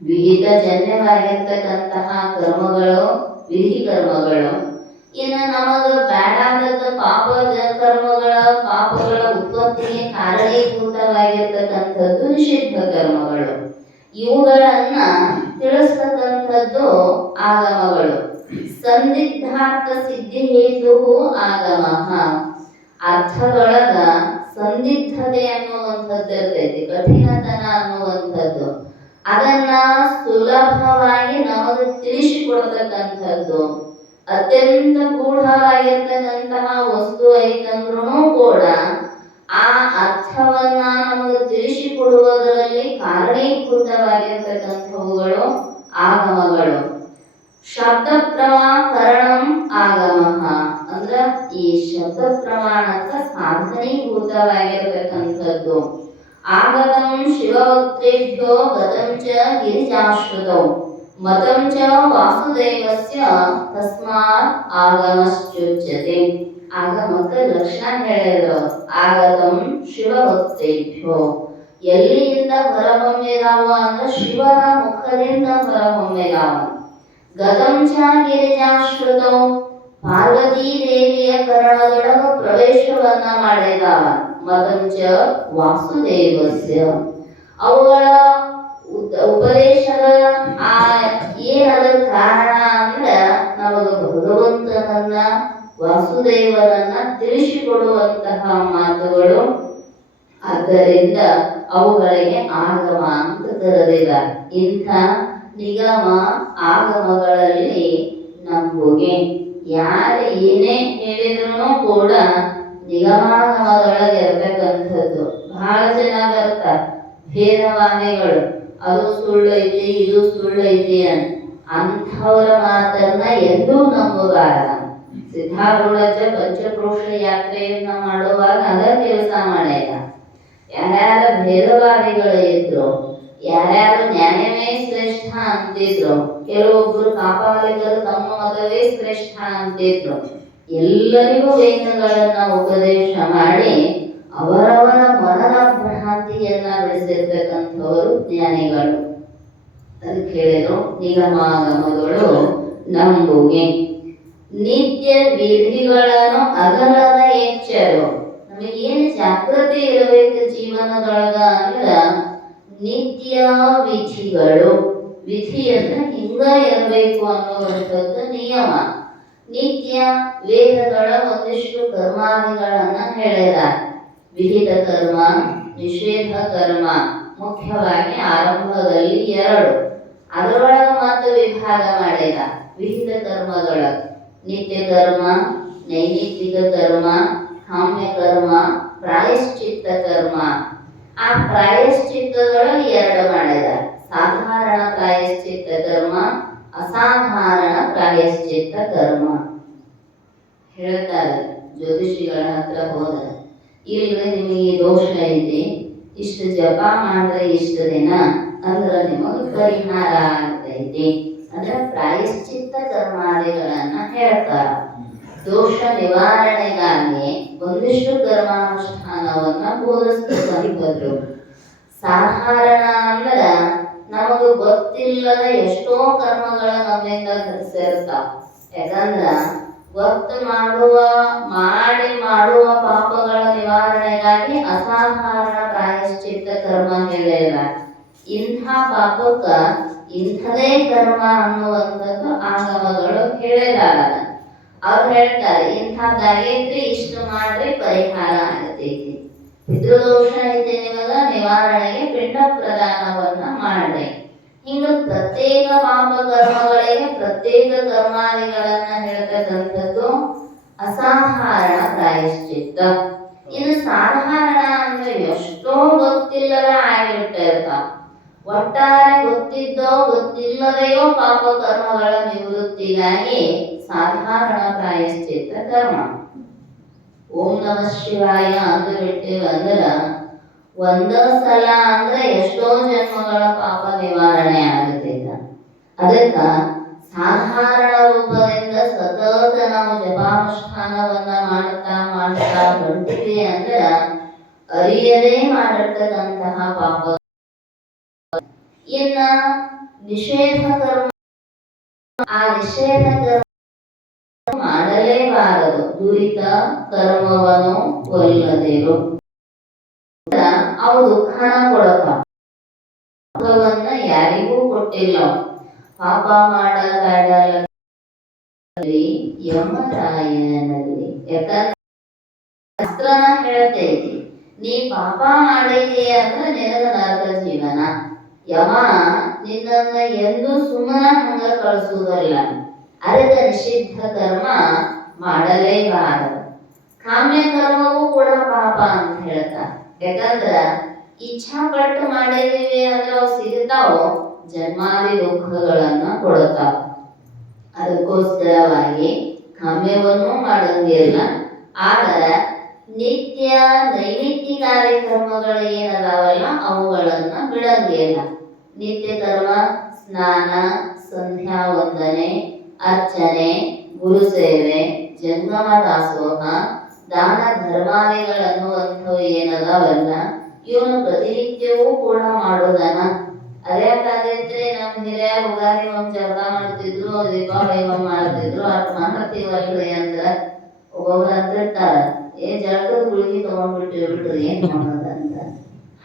ವಿಹಿತ ಜನ್ಯವಾಗಿರ್ತಕ್ಕಂತಹ ಕರ್ಮಗಳು ವಿಧಿ ಕರ್ಮಗಳು, ಇನ್ನು ನಮಗ ಬೇಡಾದ ಪಾಪಗಳ ಉತ್ಪತ್ತಿಗೆ ಕಾರಣೀಭೂತವಾಗಿರ್ತಕ್ಕಂಥದ್ದು ನಿಷಿದ್ಧ ಕರ್ಮಗಳು. ಇವುಗಳನ್ನ ತಿಳಿಸ್ತಕ್ಕಂಥದ್ದು ಆಗಮಗಳು. ಸಂದಿಗ್ಧಾರ್ಥ ಸಿದ್ಧಿ ಹೇತು ಆಗಮ. ಅರ್ಥದೊಳಗ ಸಂದಿಗ್ಧತೆ ಅನ್ನುವಂಥದ್ದು ಇರ್ತೈತಿ, ಕಠಿಣತನ ಅನ್ನುವಂಥದ್ದು. ಅದನ್ನ ಸುಲಭವಾಗಿ ನಮಗೆ ತಿಳಿಸಿಕೊಡ್ತಕ್ಕಂಥದ್ದು. ಅತ್ಯಂತ ಗೂಢವಾಗಿರ್ತಕ್ಕಂತಹ ವಸ್ತು ಐತಂದ್ರೂ ಕೂಡ ಆ ಅರ್ಥವನ್ನ ನಮಗೆ ತಿಳಿಸಿಕೊಡುವುದರಲ್ಲಿ ಕಾರಣೀಭೂತವಾಗಿರ್ತಕ್ಕಂಥವುಗಳು ಆಗಮಗಳು. ಶಬ್ದ ಪ್ರಮಾಕರಣಂ ಆಗಮ ಅಂದ್ರ ಈ ಶಬ್ದ ಪ್ರಮಾಣಕ್ಕೆ ಸಾಧನೀಭೂತವಾಗಿರ್ತಕ್ಕಂಥದ್ದು. ಆಗತಂ ಶಿವಭಕ್ತೇಭ್ಯೋ ಗತಂ ಚ ಗಿರಿಜಾಶ್ರುತೌ ಮತಂ ಚ ವಾಸುದೇವಸ್ಯ ತಸ್ಮಾತ್ ಆಗಮಶ್ಚುಚ್ಯತೆ. ಆಗಮಕ್ಕೆ ಲಕ್ಷಣ ಹೇಳಿದ್ರು. ಆಗತಂ ಶಿವಭಕ್ತೇಭ್ಯೋ, ಎಲ್ಲಿಯಿಂದ ಹೊರಹೊಮ್ಮಿದಾವ ಅಂದ್ರೆ ಶಿವನ ಮುಖದಿಂದ ಹೊರಹೊಮ್ಮಿದಾವ. ಗತಂ ಚ ಗಿರಿಜಾಶ್ರುತೌ, ಪಾರ್ವತೀ ದೇವಿಯ ಕರ್ಣದೊಳಗ ಪ್ರವೇಶವನ್ನ ಮಾಡಿದಾವ. ಮತಂ ಚ ವಾಸುದೇವಸ್ಯ, ಅವುಗಳ ಉಪದೇಶದ ಏನದ ಕಾರಣ ಅಂದ್ರೆ ನಮಗ ಭಗವಂತನನ್ನ ವಾಸುದೇವನನ್ನ ತಿಳಿಸಿಕೊಡುವಂತಹ ಮಾತುಗಳು. ಆದ್ದರಿಂದ ಅವುಗಳಿಗೆ ಆಗಮ ಅಂತ ಕರೆದಿದ್ದಾರೆ. ಇಂಥ ನಿಗಮ ಆಗಮಗಳಲ್ಲಿ ನಂಬುಗೆ. ಯಾರು ಏನೇ ಹೇಳಿದ್ರು ಕೂಡ ನಿಗಮಾಗಮದೊಳಗೆ ಇರ್ತಕ್ಕಂಥದ್ದು. ಬಹಳ ಜನ ಬರ್ತಾರೆ ಭೇದವಾದಿಗಳು, ಅದು ಸುಳ್ಳೈತಿ ಇದು ಸುಳ್ಳೈತಿ ಅಂತ. ಅಂಥವರ ಮಾತನ್ನ ಎಂದೂ ನಂಬಬಾರ. ಸಿದ್ಧಾರೂಢ ಪಂಚಕ್ರೋಶ ಯಾತ್ರೆಯನ್ನ ಮಾಡುವಾಗ ಅದ ಕೆಲಸ ಮಾಡ್ಯಾರ. ಯಾರ್ಯಾರ ಭೇದವಾದಿಗಳು ಇದ್ರು, ಯಾರ್ಯಾರು ನ್ಯಾಯವೇ ಶ್ರೇಷ್ಠ ಅಂತಿದ್ರು, ಕೆಲವೊಬ್ಬರು ಕಾಪಾಲಿಕರು ತಮ್ಮ ಮತವೇ ಶ್ರೇಷ್ಠ ಅಂತಿದ್ರು. ಎಲ್ಲರಿಗೂ ವೇದಗಳನ್ನ ಉಪದೇಶ ಮಾಡಿ ಅವರವರ ಮನದ ಭ್ರಾಂತಿಯನ್ನ ಬೆಳೆಸಿರ್ತಕ್ಕಂಥವರು ಜ್ಞಾನಿಗಳು. ಅದಕ್ಕೆ ಹೇಳಿದ್ರು ನಿಗಮಾಗಮಗಳು ನಂಬುಗೆ. ನಿತ್ಯ ವಿಧಿಗಳನ್ನು ಅಗಲದ ಎಚ್ಚರು. ನಮಗೇನು ಜಾಗೃತಿ ಇರಬೇಕು ಜೀವನದೊಳಗ ಅಂದ್ರ ನಿತ್ಯ ವಿಧಿಗಳು. ವಿಧಿ ಅಂದ್ರೆ ಹಿಂಗ ಇರಬೇಕು ಅನ್ನುವಂಥದ್ದು ನಿಯಮ. ನಿತ್ಯ ವೇದಗಳ ಒಂದಿಷ್ಟು ಕರ್ಮಾದಿಗಳನ್ನ ಹೇಳಿದ. ವಿಹಿತ ಕರ್ಮ, ನಿಷೇಧ ಕರ್ಮ, ಮುಖ್ಯವಾಗಿ ಆರಂಭದಲ್ಲಿ 2. ಅದರೊಳಗ ಮತ್ತು ವಿಭಾಗ ಮಾಡಿದ. ವಿಹಿತ ಕರ್ಮಗಳ ನಿತ್ಯ ಕರ್ಮ, ನೈಮಿತ್ತಿಕ ಕರ್ಮ, ಕಾಮ್ಯ ಕರ್ಮ, ಪ್ರಾಯಶ್ಚಿತ್ತ ಕರ್ಮ. ಆ ಪ್ರಾಯಶ್ಚಿತ್ತದೊಳಗೆ 2 ಮಾಡಿದ. ಸಾಧಾರಣ ಪ್ರಾಯಶ್ಚಿತ್ತ ಕರ್ಮ, ಅಸಾಧಾರಣ ಪ್ರಾಯಶ್ಚಿತ್ತ ಕರ್ಮ. ಹೇಳ್ತಾರೆ ಜ್ಯೋತಿಷಿಗಳ ಹತ್ರ ಹೋದ, ಇಲ್ರಿ ನಿಮಗೆ ದೋಷ ಐತಿ, ಇಷ್ಟು ಜಪ ಮಾಡಿದ್ರೆ ಇಷ್ಟು ದಿನ ಅಂದ್ರೆ ನಿಮಗೆ ಪರಿಹಾರ ಆಗ್ತೈತಿ. ಅಂದ್ರೆ ಪ್ರಾಯಶ್ಚಿತ್ತ ಕರ್ಮಾದಿಗಳನ್ನ ಹೇಳ್ತಾರ. ದೋಷ ನಿವಾರಣೆಗಾಗಿ ಒಂದಿಷ್ಟು ಕರ್ಮಾನುಷ್ಠಾನವನ್ನ ಬೋಧಿಸ್ತಕ್ಕಂಥದ್ದು. ಸಾಧಾರಣ ಅಂದ್ರ ನಮಗ ಗೊತ್ತಿಲ್ಲದ ಎಷ್ಟೋ ಕರ್ಮಗಳ ನಮ್ಮಿಂದ ಸೇರ್ತಾವ. ಯಾಕಂದ್ರ ಗೊತ್ತು ಮಾಡುವ ಪಾಪಗಳ ನಿವಾರಣೆಗಾಗಿ ಅಸಾಧಾರಣ ಪ್ರಾಯಶ್ಚಿತ್ತ ಕರ್ಮ ಹೇಳಿಲ್ಲ. ಇಂಥ ಪಾಪಕ್ಕ ಇಂಥದೇ ಕರ್ಮ ಅನ್ನುವಂಥದ್ದು ಆಗಮಗಳು ಹೇಳಿದಾರ. ಅವ್ರು ಹೇಳ್ತಾರೆ ಇಂಥದ್ದಾಗೈತ್ರಿ, ಇಷ್ಟು ಮಾಡ್ರಿ ಪರಿಹಾರ ಆಗತೈತಿ. ಪಿತೃದೋಷ ಐತೆ ನಿಮಗ, ನಿವಾರಣೆಗೆ ಪಿಂಡ ಪ್ರದಾನವನ್ನ ಮಾಡ್ರಿ. ಹಿಂಗ ಪ್ರತ್ಯೇಕ ಪಾಪ ಕರ್ಮಗಳಿಗೆ ಪ್ರತ್ಯೇಕ ಕರ್ಮಾದಿಗಳನ್ನ ಹೇಳ್ತಕ್ಕಂಥದ್ದು ಅಸಾಧಾರಣ ಪ್ರಾಯಶ್ಚಿತ್ತ. ಇನ್ನು ಸಾಧಾರಣ ಅಂದ್ರೆ ಎಷ್ಟೋ ಗೊತ್ತಿಲ್ಲದ ಆಗಿಬಿಟ್ಟಿರ್ತಾವ. ಒಟ್ಟಾರೆ ಗೊತ್ತಿದ್ದೋ ಗೊತ್ತಿಲ್ಲದೆಯೋ ಪಾಪ ಕರ್ಮಗಳ ನಿವೃತ್ತಿಗಾಗಿ ಸಾಧಾರಣ ಪ್ರಾಯಶ್ಚಿತ್ತ ಕರ್ಮ. ಓಂ ನಮಃ ಶಿವಾಯ ಅಂದು ಬಿಟ್ಟೇವ ಅಂದ್ರ ಒಂದ ಸಲ ಅಂದ್ರೆ ಎಷ್ಟೋ ಜನ್ಮಗಳ ಪಾಪ ನಿವಾರಣೆ ಆಗುತ್ತೆ. ಅದಕ್ಕ ಸಾಧಾರಣ ರೂಪದಿಂದ ಸತತ ನಾವು ಜಪಾನುಷ್ಠಾನವನ್ನ ಮಾಡ್ತಾ ಮಾಡ್ತಾ ಹೊಂಟಿವಿ ಅಂದ್ರೆ ಅರಿಯದೇ ಮಾಡಿರ್ತಕ್ಕಂತಹ ಪಾಪ. ಇನ್ನ ನಿಷೇಧ ಕರ್ಮ, ಆ ನಿಷೇಧ ಕರ್ಮ ಮಾಡಲೇಬಾರದು. ದುರಿತ ಕರ್ಮವನ್ನು ಕೊಲ್ಲದಿರು, ಅವು ದುಃಖನ ಕೊಡತಾವ. ದುಃಖವನ್ನ ಯಾರಿಗೂ ಕೊಟ್ಟಿಲ್ಲ. ಪಾಪ ಮಾಡಬೇಡಲ್ಲಿ ಯಮರಾಯನಲ್ಲಿ. ಯಾಕಂದ್ರೆ ಶಾಸ್ತ್ರನ ಹೇಳ್ತೈತಿ, ನೀ ಪಾಪ ಮಾಡಿದೀಯ ಅಂದ್ರೆ ನಿನಗ ನರಕ ಜೀವನ. ಯಮ ನಿನ್ನನ್ನ ಎಂದು ಸುಮ್ಮನ ಹಂಗ ಕಳಿಸುವುದಲ್ಲ. ಅದಕ್ಕೆ ನಿಷಿದ್ಧ ಕರ್ಮ ಮಾಡಲೇಬಾರದು. ಕಾಮ್ಯ ಕರ್ಮವೂ ಕೂಡ ಪಾಪ ಅಂತ ಹೇಳ್ತಾರೆ. ಯಾಕಂದ್ರ ಇಚ್ಛಾ ಪಟ್ಟು ಮಾಡಿದೀವಿ ಅಂದ್ರೆ ಅವು ಸಿಗ್ತಾವು, ಜನ್ಮಾದಿ ದುಃಖಗಳನ್ನ ಕೊಡುತ್ತಾವ. ಅದಕ್ಕೋಸ್ಕರವಾಗಿ ಕಾಮ್ಯವನ್ನು ಮಾಡಂಗಿಲ್ಲ. ಆದರೆ ನಿತ್ಯ ನೈಮಿತ್ಯ ಕಾರ್ಯಕ್ರಮಗಳು ಏನದಾವಲ್ಲ ಅವುಗಳನ್ನ ಬಿಡಂಗಿಲ್ಲ. ನಿತ್ಯ ಕರ್ಮ ಸ್ನಾನ, ಸಂಧ್ಯಾ ವಂದನೆ, ಅರ್ಚನೆ, ಗುರು ಸೇವೆ, ಜಂಗಮ ದಾಸೋಹ, ದಾನ ಧರ್ಮಾದಿಗಳನ್ನುವಂಥವು ಏನದಾವಲ್ಲ ಇವನು ಪ್ರತಿನಿತ್ಯವೂ ಕೂಡ ಮಾಡೋದನ್ನ. ಅದ್ಯಾಕಾದ್ರೆ ನಮ್ಮ ಹಿರಿಯರು ಉಗಾದಿ ಒಂದ್ ಜಪ ಮಾಡ್ತಿದ್ರು, ದೀಪಾವಳಿ ಮಾಡ್ತಿದ್ರು, ಅಟ್ ಮಾಡ್ತೀವಲ್ರಿ ಅಂದ್ರ ಒಬ್ಬೊಬ್ರು ಅಂತಿರ್ತಾರ, ಜಳಕದ ಗುಳಿಗೆ ತಗೊಂಡ್ಬಿಟ್ಟಿರ್ಬಿಟ್ರಿ ಏನ್ ಮಾಡೋದಂತ.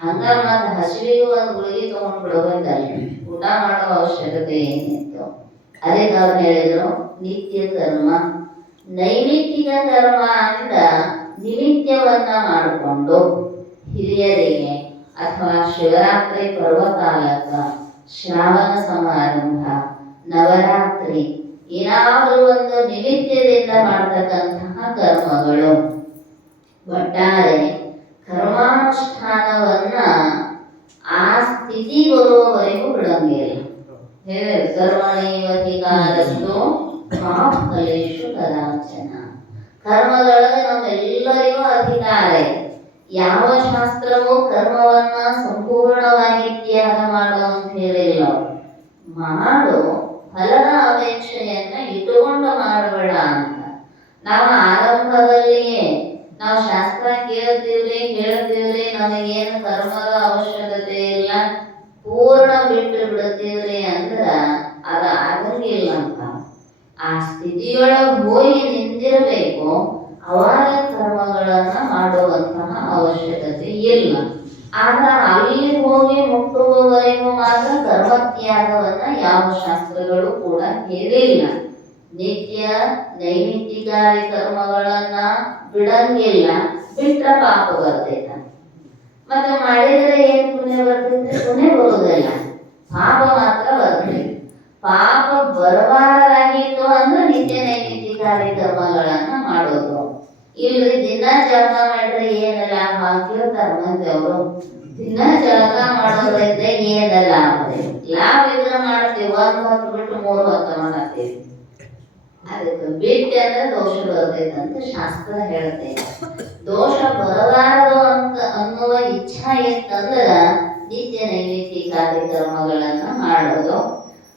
ಹಂಗ ಮತ್ತ ಹಸಿವಿಗೂ ಒಂದ್ ಗುಳಿಗೆ ತಗೊಂಡ್ಬಿಡೋದಲ್ಲ, ಊಟ ಮಾಡೋ ಅವಶ್ಯಕತೆ ಏನಿತ್ತು. ಅದಕ್ಕೆ ಅವ್ರು ಹೇಳಿದ್ರು ನಿತ್ಯ ಕರ್ಮ. ನೈಮಿತ್ತಿಕ ಕರ್ಮ ಅಂತ ನಿಮಿತ್ಯವನ್ನ ಮಾಡಿಕೊಂಡು ಹಿರಿಯರಿಗೆ ಅಥವಾ ಶಿವರಾತ್ರಿ ಪರ್ವಕಾಲಕ್ಕ, ಶ್ರಾವಣ ಸಮಾರಂಭ, ನವರಾತ್ರಿ ಏನಾದರೂ ಒಂದು ನಿಮಿತ್ತದಿಂದ ಮಾಡತಕ್ಕಂತಹ ಕರ್ಮಗಳು. ಒಟ್ಟಾರೆ ಕರ್ಮಾನುಷ್ಠಾನವನ್ನ ಆ ಸ್ಥಿತಿ ಬರುವವರೆಗೂ ಬಿಡಂಗಿಲ್ಲ. ಕರ್ಮಣೇವಧಿಕಾರಸ್ತು ಮಾ ಫಲೇಷು ಕದಾಚನ. ಕರ್ಮದೊಳಗೆ ನಮ್ಮೆಲ್ಲರಿಗೂ ಅಧಿಕಾರ ಇದೆ. ಯಾವ ಶಾಸ್ತ್ರವೂ ಕರ್ಮವನ್ನ ಸಂಪೂರ್ಣವಾಗಿ ತ್ಯಾಗ ಮಾಡು ಅಂತ ಹೇಳಿಲ್ಲ. ಮಾಡು, ಫಲದ ಅಪೇಕ್ಷೆಯನ್ನ ಇಟ್ಟುಕೊಂಡು ಮಾಡಬೇಡ ಅಂತ. ನಾವು ಆರಂಭದಲ್ಲಿಯೇ ನಾವು ಶಾಸ್ತ್ರ ಹೇಳ್ತೀವ್ರಿ ನಮಗೇನು ಕರ್ಮದ ಅವಶ್ಯಕತೆ ಇಲ್ಲ, ಪೂರ್ಣ ಬಿಟ್ಟು ಬಿಡುತ್ತೀವ್ರಿ ಅಂದ್ರ ಅದ ಆಗಂಗಿಲ್ಲ ಅಂತ. ಆ ಸ್ಥಿತಿಯೊಳಗೆ ಹೋಗಿ ನಿಂತಿರಬೇಕು. ಅವಾಗ ಕರ್ಮಗಳನ್ನ ಮಾಡುವಂತಹ ಅವಶ್ಯಕತೆ ಇಲ್ಲ. ಆದ್ರೆ ಅಲ್ಲಿ ಹೋಗಿ ಮುಟ್ಟುವವರೆಗೂ ಮಾತ್ರ ಕರ್ಮತ್ಯಾಗವನ್ನ ಯಾವ ಶಾಸ್ತ್ರಗಳು ಕೂಡ ಹೇಳಿಲ್ಲ. ನಿತ್ಯ ನೈಮಿತ್ತಿಕ ಕರ್ಮಗಳನ್ನ ಬಿಡಂಗಿಲ್ಲ. ಬಿಟ್ಟ ಪಾಪ ಬರ್ತೈತ. ಮತ್ತೆ ಮಾಡಿದ್ರೆ ಏನ್ ಪುಣ್ಯ ಬರ್ತೈತೆ? ಪುಣ್ಯ ಬರುವುದಿಲ್ಲ, ಪಾಪ ಮಾತ್ರ ಬರ್ತೈತೆ. ಪಾಪ ಬರಬಾರದಾಗಿತ್ತು ಅಂದ್ರೆ ನಿತ್ಯ ನೈಮಿತ್ತಿಕ ಕಾರ್ಯಕ್ರಮಗಳನ್ನ ಮಾಡೋದು. ಇಲ್ರಿ ದಿನ ಜಳಕ ಮಾಡ್ರೆ ಏನಲ್ಲ ಹಾಕಿರ್ತಾರ ಮಂದಿಯವರು. ದಿನ ಜಳಕ ಮಾಡೋದ್ರಿಂದ ಏನಲ್ಲ ಆಗ್ತದೆ. ಲಾಭ ಇದ್ರೆ ಮಾಡ್ತೀವಿ, 1 ಹೊತ್ತು ಬಿಟ್ಟು 3 ಹೊತ್ತು ಮಾಡತ್ತೀವಿ. ಅದಕ್ಕೆ ಬಿಟ್ಟು ಅಂದ್ರೆ ದೋಷ ಬರ್ತೈತೆ ಅಂತ ಶಾಸ್ತ್ರ ಹೇಳ್ತೇವೆ. ದೋಷ ಬರಬಾರದು ಅಂತ ಅನ್ನುವ ಇಚ್ಛಾ ಇತ್ತಂದ್ರ ನಿತ್ಯ ನೈಮಿತ್ತಿಕ ಕಾರ್ಯಕ್ರಮಗಳನ್ನ ಮಾಡೋದು.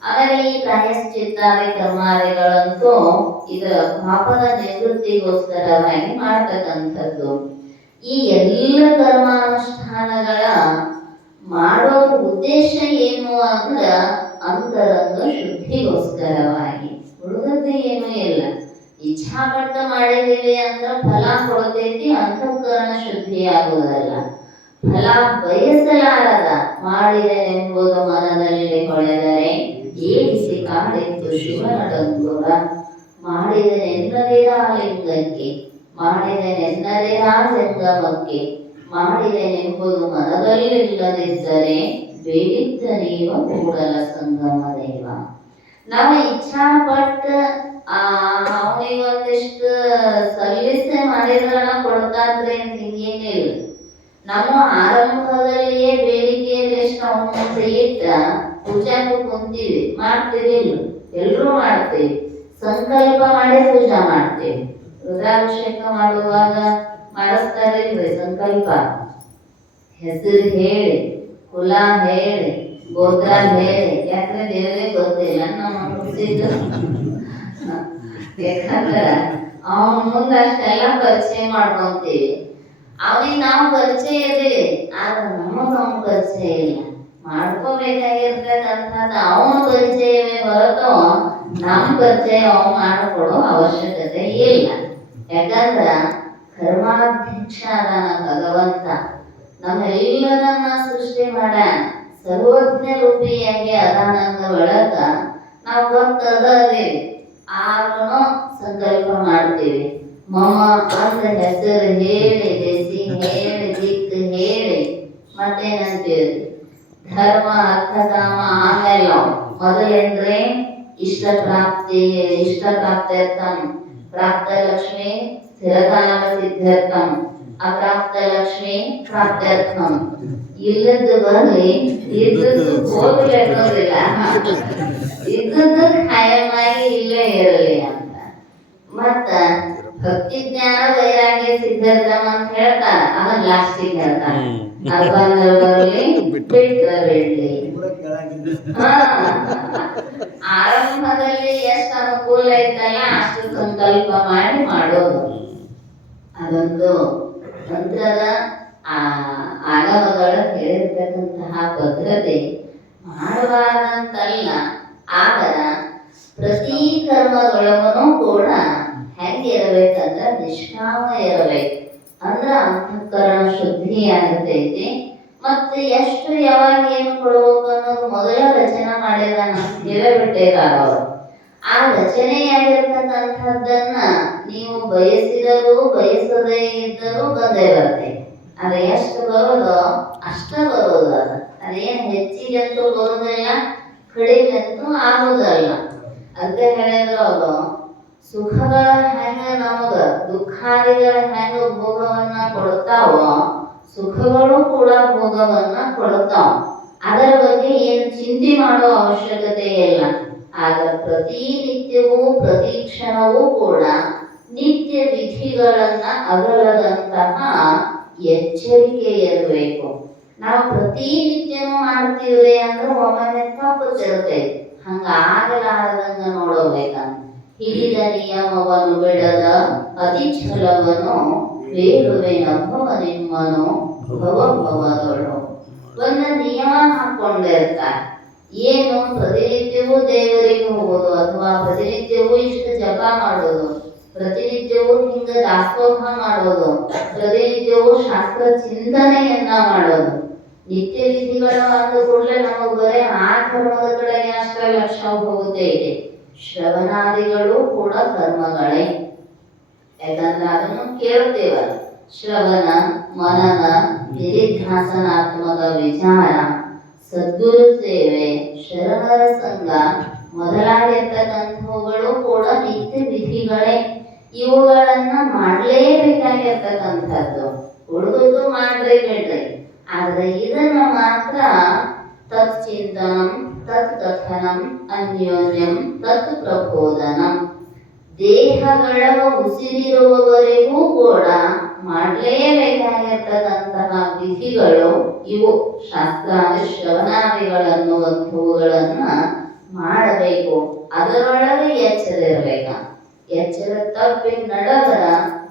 ಆಮೇಲೆ ಈ ಪ್ರಾಯಶ್ಚಿತ್ತಾದಿ ಕರ್ಮಾದಿಗಳಂತೂ ಇದರ ಪಾಪದ ನಿವೃತ್ತಿಗೋಸ್ಕರವಾಗಿ ಮಾಡ್ತಕ್ಕಂಥದ್ದು. ಈ ಎಲ್ಲ ಕರ್ಮಾನುಷ್ಠಾನಗಳ ಮಾಡೋ ಉದ್ದೇಶ ಏನು ಅಂದ್ರ ಅಂತರಂಗ ಶುದ್ಧಿಗೋಸ್ಕರವಾಗಿ. ಉಳಿದದ್ದು ಏನೂ ಇಲ್ಲ. ಇಚ್ಛಾಪಟ್ಟ ಮಾಡಿದೀವಿ ಅಂದ್ರ ಫಲ ಕೊಡ್ತೈತಿ, ಅಂತಃಕರಣ ಶುದ್ಧಿ ಆಗುವುದಲ್ಲ. ಫಲ ಬಯಸಲಾರದ ಮಾಡಿದೆನೆಂಬುದು ಮನದಲ್ಲಿ ಹೊಳೆದರೆ ಏನಿಸಿ ಕಾಡಿತ್ತು ಶಿವನಡಂಗುರ. ಮಾಡಿದನೆನ್ನದಿರ ಲಿಂಗಕ್ಕೆ, ಮಾಡಿದನೆನ್ನದಿರ ಜಂಗಮಕ್ಕೆ, ಮಾಡಿದನೆಂಬುದು ಮನದಲ್ಲಿಲ್ಲದಿದ್ದರೆ ಬೇಡಿದ್ದ ನೀವ ಕೂಡಲ ಸಂಗಮ ದೇವ. ನಾವು ಇಚ್ಛಾಪಟ್ಟ ಅವನಿಗೆ ಒಂದಿಷ್ಟು ಸಲ್ಲಿಸೆ ಮಾಡಿದ್ರ ಕೊಡ್ತಾನ್ರಿ ಅಂತ ಹಿಂಗೇನಿಲ್ಲ. ನಮ್ಮ ಆರಂಭದಲ್ಲಿಯೇ ಬೇಡಿಕೆಯಲ್ಲಿ ಎಷ್ಟು ಅವನ ಇಟ್ಟ ಪೂಜಾಕ್ಕೆ ಕುಂತೀವಿ, ಮಾಡ್ತೀವಿಲ್ಲ, ಎಲ್ಲರೂ ಮಾಡ್ತೀವಿ. ಸಂಕಲ್ಪ ಮಾಡಿ ಪೂಜಾ ಮಾಡ್ತೀವಿ. ರುದ್ರಾಭಿಷೇಕ ಮಾಡುವಾಗ ಮಾಡಿಸ್ತಾರಿಲ್ರಿ ಸಂಕಲ್ಪ. ಹೆಸರು ಹೇಳಿ, ಕುಲ ಹೇಳಿ, ಗೋತ್ರ ಹೇಳಿ, ಯಾಕಂದ್ರೆ ದೇವರಿಗೆ ಗೊತ್ತಿಲ್ಲ ನಮ್ಮ ಹುಟ್ಟಿಸಿದ್ದು. ಯಾಕಂದ್ರೆ ಅವನ ಮುಂದೆ ಅಷ್ಟೆಲ್ಲ ಪರಿಚಯ ಮಾಡ್ಕೊಂತೀವಿ. ಅವನಿಗೆ ನಾವು ಪರಿಚಯ ಇದೀವಿ, ಆದ್ರೆ ನಮಗ್ ಪರಿಚಯ ಇಲ್ಲ. ಮಾಡ್ಕೋಬೇಕಾಗಿರ್ತಕ್ಕಂಥದ್ದು ಅವನ ಪರಿಚಯವೇ ಹೊರತು ನಮ್ಮ ಪರಿಚಯ ಅವನು ಮಾಡಿಕೊಡೋ ಅವಶ್ಯಕತೆ ಇಲ್ಲ. ಯಾಕಂದ್ರ ಕರ್ಮಾಧ್ಯಕ್ಷ ಅದಾನ ಭಗವಂತ, ನಮ್ಮೆಲ್ಲರನ್ನ ಸೃಷ್ಟಿ ಮಾಡ್ಯಾನ, ಸರ್ವಜ್ಞ ರೂಪಿಯಾಗಿ ಅದಾನಂದ ಒಳಗ ನಾವು ಗೊತ್ತದೇವಿ. ಆದ್ರೂ ಸಂಕಲ್ಪ ಮಾಡ್ತೀವಿ. ಮಮ ಅಂತ ಹೆಸರು ಹೇಳಿ, ದೆಸಿ ಹೇಳಿ, ದಿಕ್ಕು ಹೇಳಿ, ಮತ್ತೇನಂತೀವಿ ಧರ್ಮ ಅರ್ಥ ಕಾಮ. ಆಮೇಲೆ ಮೊದಲೇಂದ್ರೆ ಇಷ್ಟ ಪ್ರಾಪ್ತ್ಯರ್ಥಂ, ಪ್ರಾಪ್ತ ಲಕ್ಷ್ಮಿ ಸ್ಥಿರಕಾಲ ಸಿದ್ಧಾರ್ಥಂ, ಅಪ್ರಾಪ್ತ ಲಕ್ಷ್ಮಿ ಪ್ರಾಪ್ತ್ಯರ್ಥಂ. ಇಲ್ಲದ್ದು ಬರ್ಲಿ, ಇದ್ದದ್ದು ಹೋಗ್ಲಿ ಅನ್ನೋದಿಲ್ಲ, ಇದ್ದದ್ದು ಖಾಯಮಾಗಿ ಇಲ್ಲೇ ಇರಲಿ ಅಂತ. ಮತ್ತ ಭಕ್ತಿ ಜ್ಞಾನ ವೈರಾಗ್ಯ ಸಿದ್ಧಾರ್ಥಂ ಅಂತ ಹೇಳ್ತಾರ, ಅದನ್ನ ಲಾಸ್ಟಿಗೆ ಹೇಳ್ತಾರ. ಅದು ಬರಲಿ ಬಿಟ್ರ ಬಿಡ್ಲಿ. ಆರಂಭದಲ್ಲಿ ಎಷ್ಟು ಅನುಕೂಲ ಇದ್ದಲ್ಲ ಅಷ್ಟು ಸಂಕಲ್ಪ ಮಾಡಿ ಮಾಡೋದು. ಅದೊಂದು ತಂತ್ರದ ಆಗಮಗಳ ಹೇಳಿರ್ತಕ್ಕಂತಹ ಪದ್ಧತಿ ಮಾಡಬಾರದಂತಲ್ಲ. ಆದರ ಪ್ರತಿ ಕರ್ಮದೊಳಗನು ಕೂಡ ಹೆಂಗಿರಬೇಕಂದ್ರ ನಿಷ್ಕಾಮ ಇರಬೇಕು. ಅಂದ್ರ ಅಂತಃಕರಣ ಶುದ್ಧಿಯಾಗಿರ್ತೈತಿ. ಮತ್ತೆ ಎಷ್ಟು ಯಾವಾಗ ಏನು ಕೊಡ್ಬೇಕು ಅನ್ನೋದು ಮೊದಲ ರಚನೆ ಮಾಡಿದಾನ ಹೇಳಿಬಿಟ್ಟಿದ್ದಾರೆ ಅವರು. ಆ ರಚನೆಯಾಗಿರ್ತಕ್ಕಂಥದ್ದನ್ನ ನೀವು ಬಯಸಿದರೂ ಬಯಸದೇ ಇದ್ದರೂ ಬಂದೇ ಬರ್ತೈತಿ. ಅದು ಎಷ್ಟು ಬರೋದೋ ಅಷ್ಟ ಬರೋದು. ಅದೇನು ಹೆಚ್ಚಿಗಂತೂ ಬರೋದಿಲ್ಲ, ಕಡಿಮೆಂತೂ ಆಗೋದಲ್ಲ. ಅಂತ ಹೇಳಿದ್ರು ಅವರು, ಸುಖಗಳ ಹೆಂಗ ನಮಗ ದುಃಖಾದಿಗಳ ಹೆಂಗ ಭೋಗವನ್ನ ಕೊಡ್ತಾವೋ, ಸುಖಗಳು ಕೂಡ ಭೋಗವನ್ನ ಕೊಡ್ತಾವ. ಅದರ ಬಗ್ಗೆ ಏನು ಚಿಂತೆ ಮಾಡೋ ಅವಶ್ಯಕತೆ ಇಲ್ಲ. ಆಗ ಪ್ರತಿನಿತ್ಯವೂ ಪ್ರತಿ ಕ್ಷಣವೂ ಕೂಡ ನಿತ್ಯ ವಿಧಿಗಳನ್ನ ಅಗಲದಂತಹ ಎಚ್ಚರಿಕೆ ಇರಬೇಕು. ನಾವು ಪ್ರತಿನಿತ್ಯನೂ ಮಾಡ್ತೀವಿ ಅಂದ್ರೆ ಒಮ್ಮೆ ತಪ್ಪುತ್ತಿರ್ತೈತಿ. ಹಂಗ ಆಗಲಾರದಂಗ ನೋಡಬೇಕಂತ ಹಿಡಿದ ನಿಯಮವನ್ನು ಬಿಡದ ಅತಿ ಛಲವನ್ನು ಬೇಡುವೆನಬ್ಬವ ನಿಮ್ಮನು ಭವಭವಗಳು. ಒಂದು ನಿಯಮ ಹಾಕೊಂಡಿರ್ತಾರೆ. ಏನು ಪ್ರತಿನಿತ್ಯವೂ ದೇವರಿಗೆ ಹೋಗೋದು, ಅಥವಾ ಪ್ರತಿನಿತ್ಯವೂ ಇಷ್ಟು ಜಪ ಮಾಡೋದು, ಪ್ರತಿನಿತ್ಯವೂ ಹಿಂಗ ದಾಸೋಹ ಮಾಡೋದು, ಪ್ರತಿನಿತ್ಯವೂ ಶಾಸ್ತ್ರ ಚಿಂತನೆಯನ್ನ ಮಾಡೋದು. ನಿತ್ಯ ವಿಧಿಗಳು ಅಂದ ಕೂಡಲೇ ನಮಗ್ ಬರೀ ಆ ಧರ್ಮದ ಕಡೆಗೆ ಅಷ್ಟೇ ಲಕ್ಷ್ಯ ಹೋಗುತ್ತೆ ಇದೆ. ಶ್ರವಣಾದಿಗಳು ಕೂಡ ಕರ್ಮಗಳೇ. ಯಾಕಂದ್ರೆ ಅದನ್ನು ಕೇಳ್ತೇವಲ್ಲ, ಶ್ರವಣ ಮನನ ನಿಧಿಧ್ಯಾಸನಾತ್ಮಕ ವಿಚಾರ, ಸದ್ಗುರು ಸೇವೆ, ಶರಣರ ಸಂಘ ಮೊದಲಾಗಿರ್ತಕ್ಕಂಥವುಗಳು ಕೂಡ ನಿತ್ಯ ವಿಧಿಗಳೇ. ಇವುಗಳನ್ನ ಮಾಡಲೇಬೇಕಾಗಿರ್ತಕ್ಕಂಥದ್ದು. ಉಳಿದುದು ಮಾಡ್ರಿ ಬಿಡ್ರಿ. ಆದ್ರೆ ಇದನ್ನ ಮಾತ್ರ ತತ್ ಚಿಂತನಂ, ತತ್ ಕಥನಂ, ಅನ್ಯೋನ್ಯಂ, ತತ್ ಪ್ರಬೋಧನಂ. ದೇಹಗಳ ಉಸಿರಿರುವವರೆಗೂ ಕೂಡ ಮಾಡಲೇಬೇಕಾಗಿರ್ತಕ್ಕಂತಹ ವಿಧಿಗಳು ಇವು. ಶಾಸ್ತ್ರಾದಿ ಶ್ರವಣಾದಿಗಳನ್ನುವಂಥವುಗಳನ್ನ ಮಾಡಬೇಕು. ಅದರೊಳಗೆ ಎಚ್ಚರ ಇರಬೇಕ. ಎಚ್ಚರ ತಪ್ಪಿ ನಡೆದರ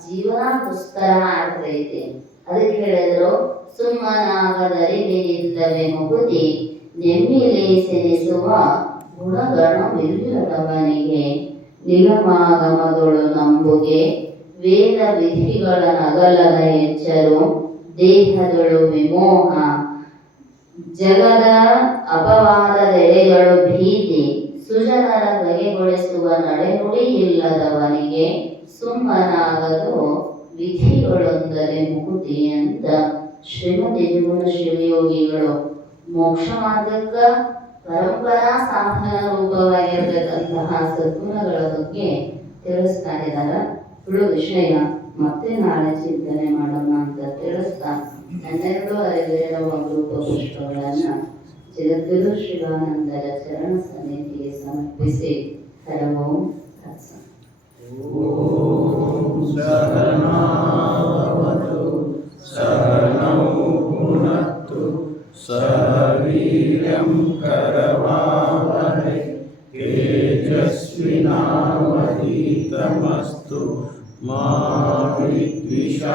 ಜೀವನ ದುಸ್ತರ ಆಗ್ತೈತಿ. ಅದಕ್ಕೆ ಹೇಳಿದ್ರು, ಸುಮ್ಮನಾಗದರಿವಿನಿಲ್ಲವೇ ಮುಗುದಿ, ನೆಮ್ಮಿಲೇಸೆನಿಸುವ ಗುಣಗಣವಿಲ್ಲದವನಿಗೆ, ನಿಗಮಾಗಮಗಳು ನಂಬುಗೆ, ವೇದ ವಿಧಿಗಳ ನಗಲದ ಎಚ್ಚರು, ದೇಹದಳು ವಿಮೋಹ, ಜಗದ ಅಪವಾದದೆಡೆಗಳು ಭೀತಿ, ಸುಜನರ ಬಗೆಗೊಳಿಸುವ ನಡೆನುಡಿ ಇಲ್ಲದವನಿಗೆ, ಸುಮ್ಮನಾಗದು ವಿಧಿಗಳೊಂದರೆ ಮುಕ್ತಿ ಅಂತ ಶ್ರೀಮತಿ ಜೀವನ ಶಿವಯೋಗಿಗಳು ಮೋಕ್ಷ ಮಾರ್ಗಕ್ಕ ಪರಂಪರಾ ಸಾಧನ ರೂಪವಾಗಿರತಕ್ಕಂತಹ ಸದ್ಗುಣಗಳ ಬಗ್ಗೆ ತಿಳಿಸ್ತಾ ಇದ್ದಾರೆ. ಉಳು ವಿಷಯ ಮತ್ತೆ ನಾಳೆ ಚಿಂತನೆ ಮಾಡೋಣ ಅಂತ ತಿಳಿಸ್ತಾ 12 ಅಪರೂಪ ಪುಷ್ಪಗಳನ್ನ ಜಗದ್ಗುರು ಶಿವಾನಂದರ ಚರಣ ಸನ್ನಿಧಿಗೆ ಸಮರ್ಪಿಸಿ ಹರವೋ ಶರಣಾವತು ಶರಣೌ ಪುನಃ मा विद्विषावहरतु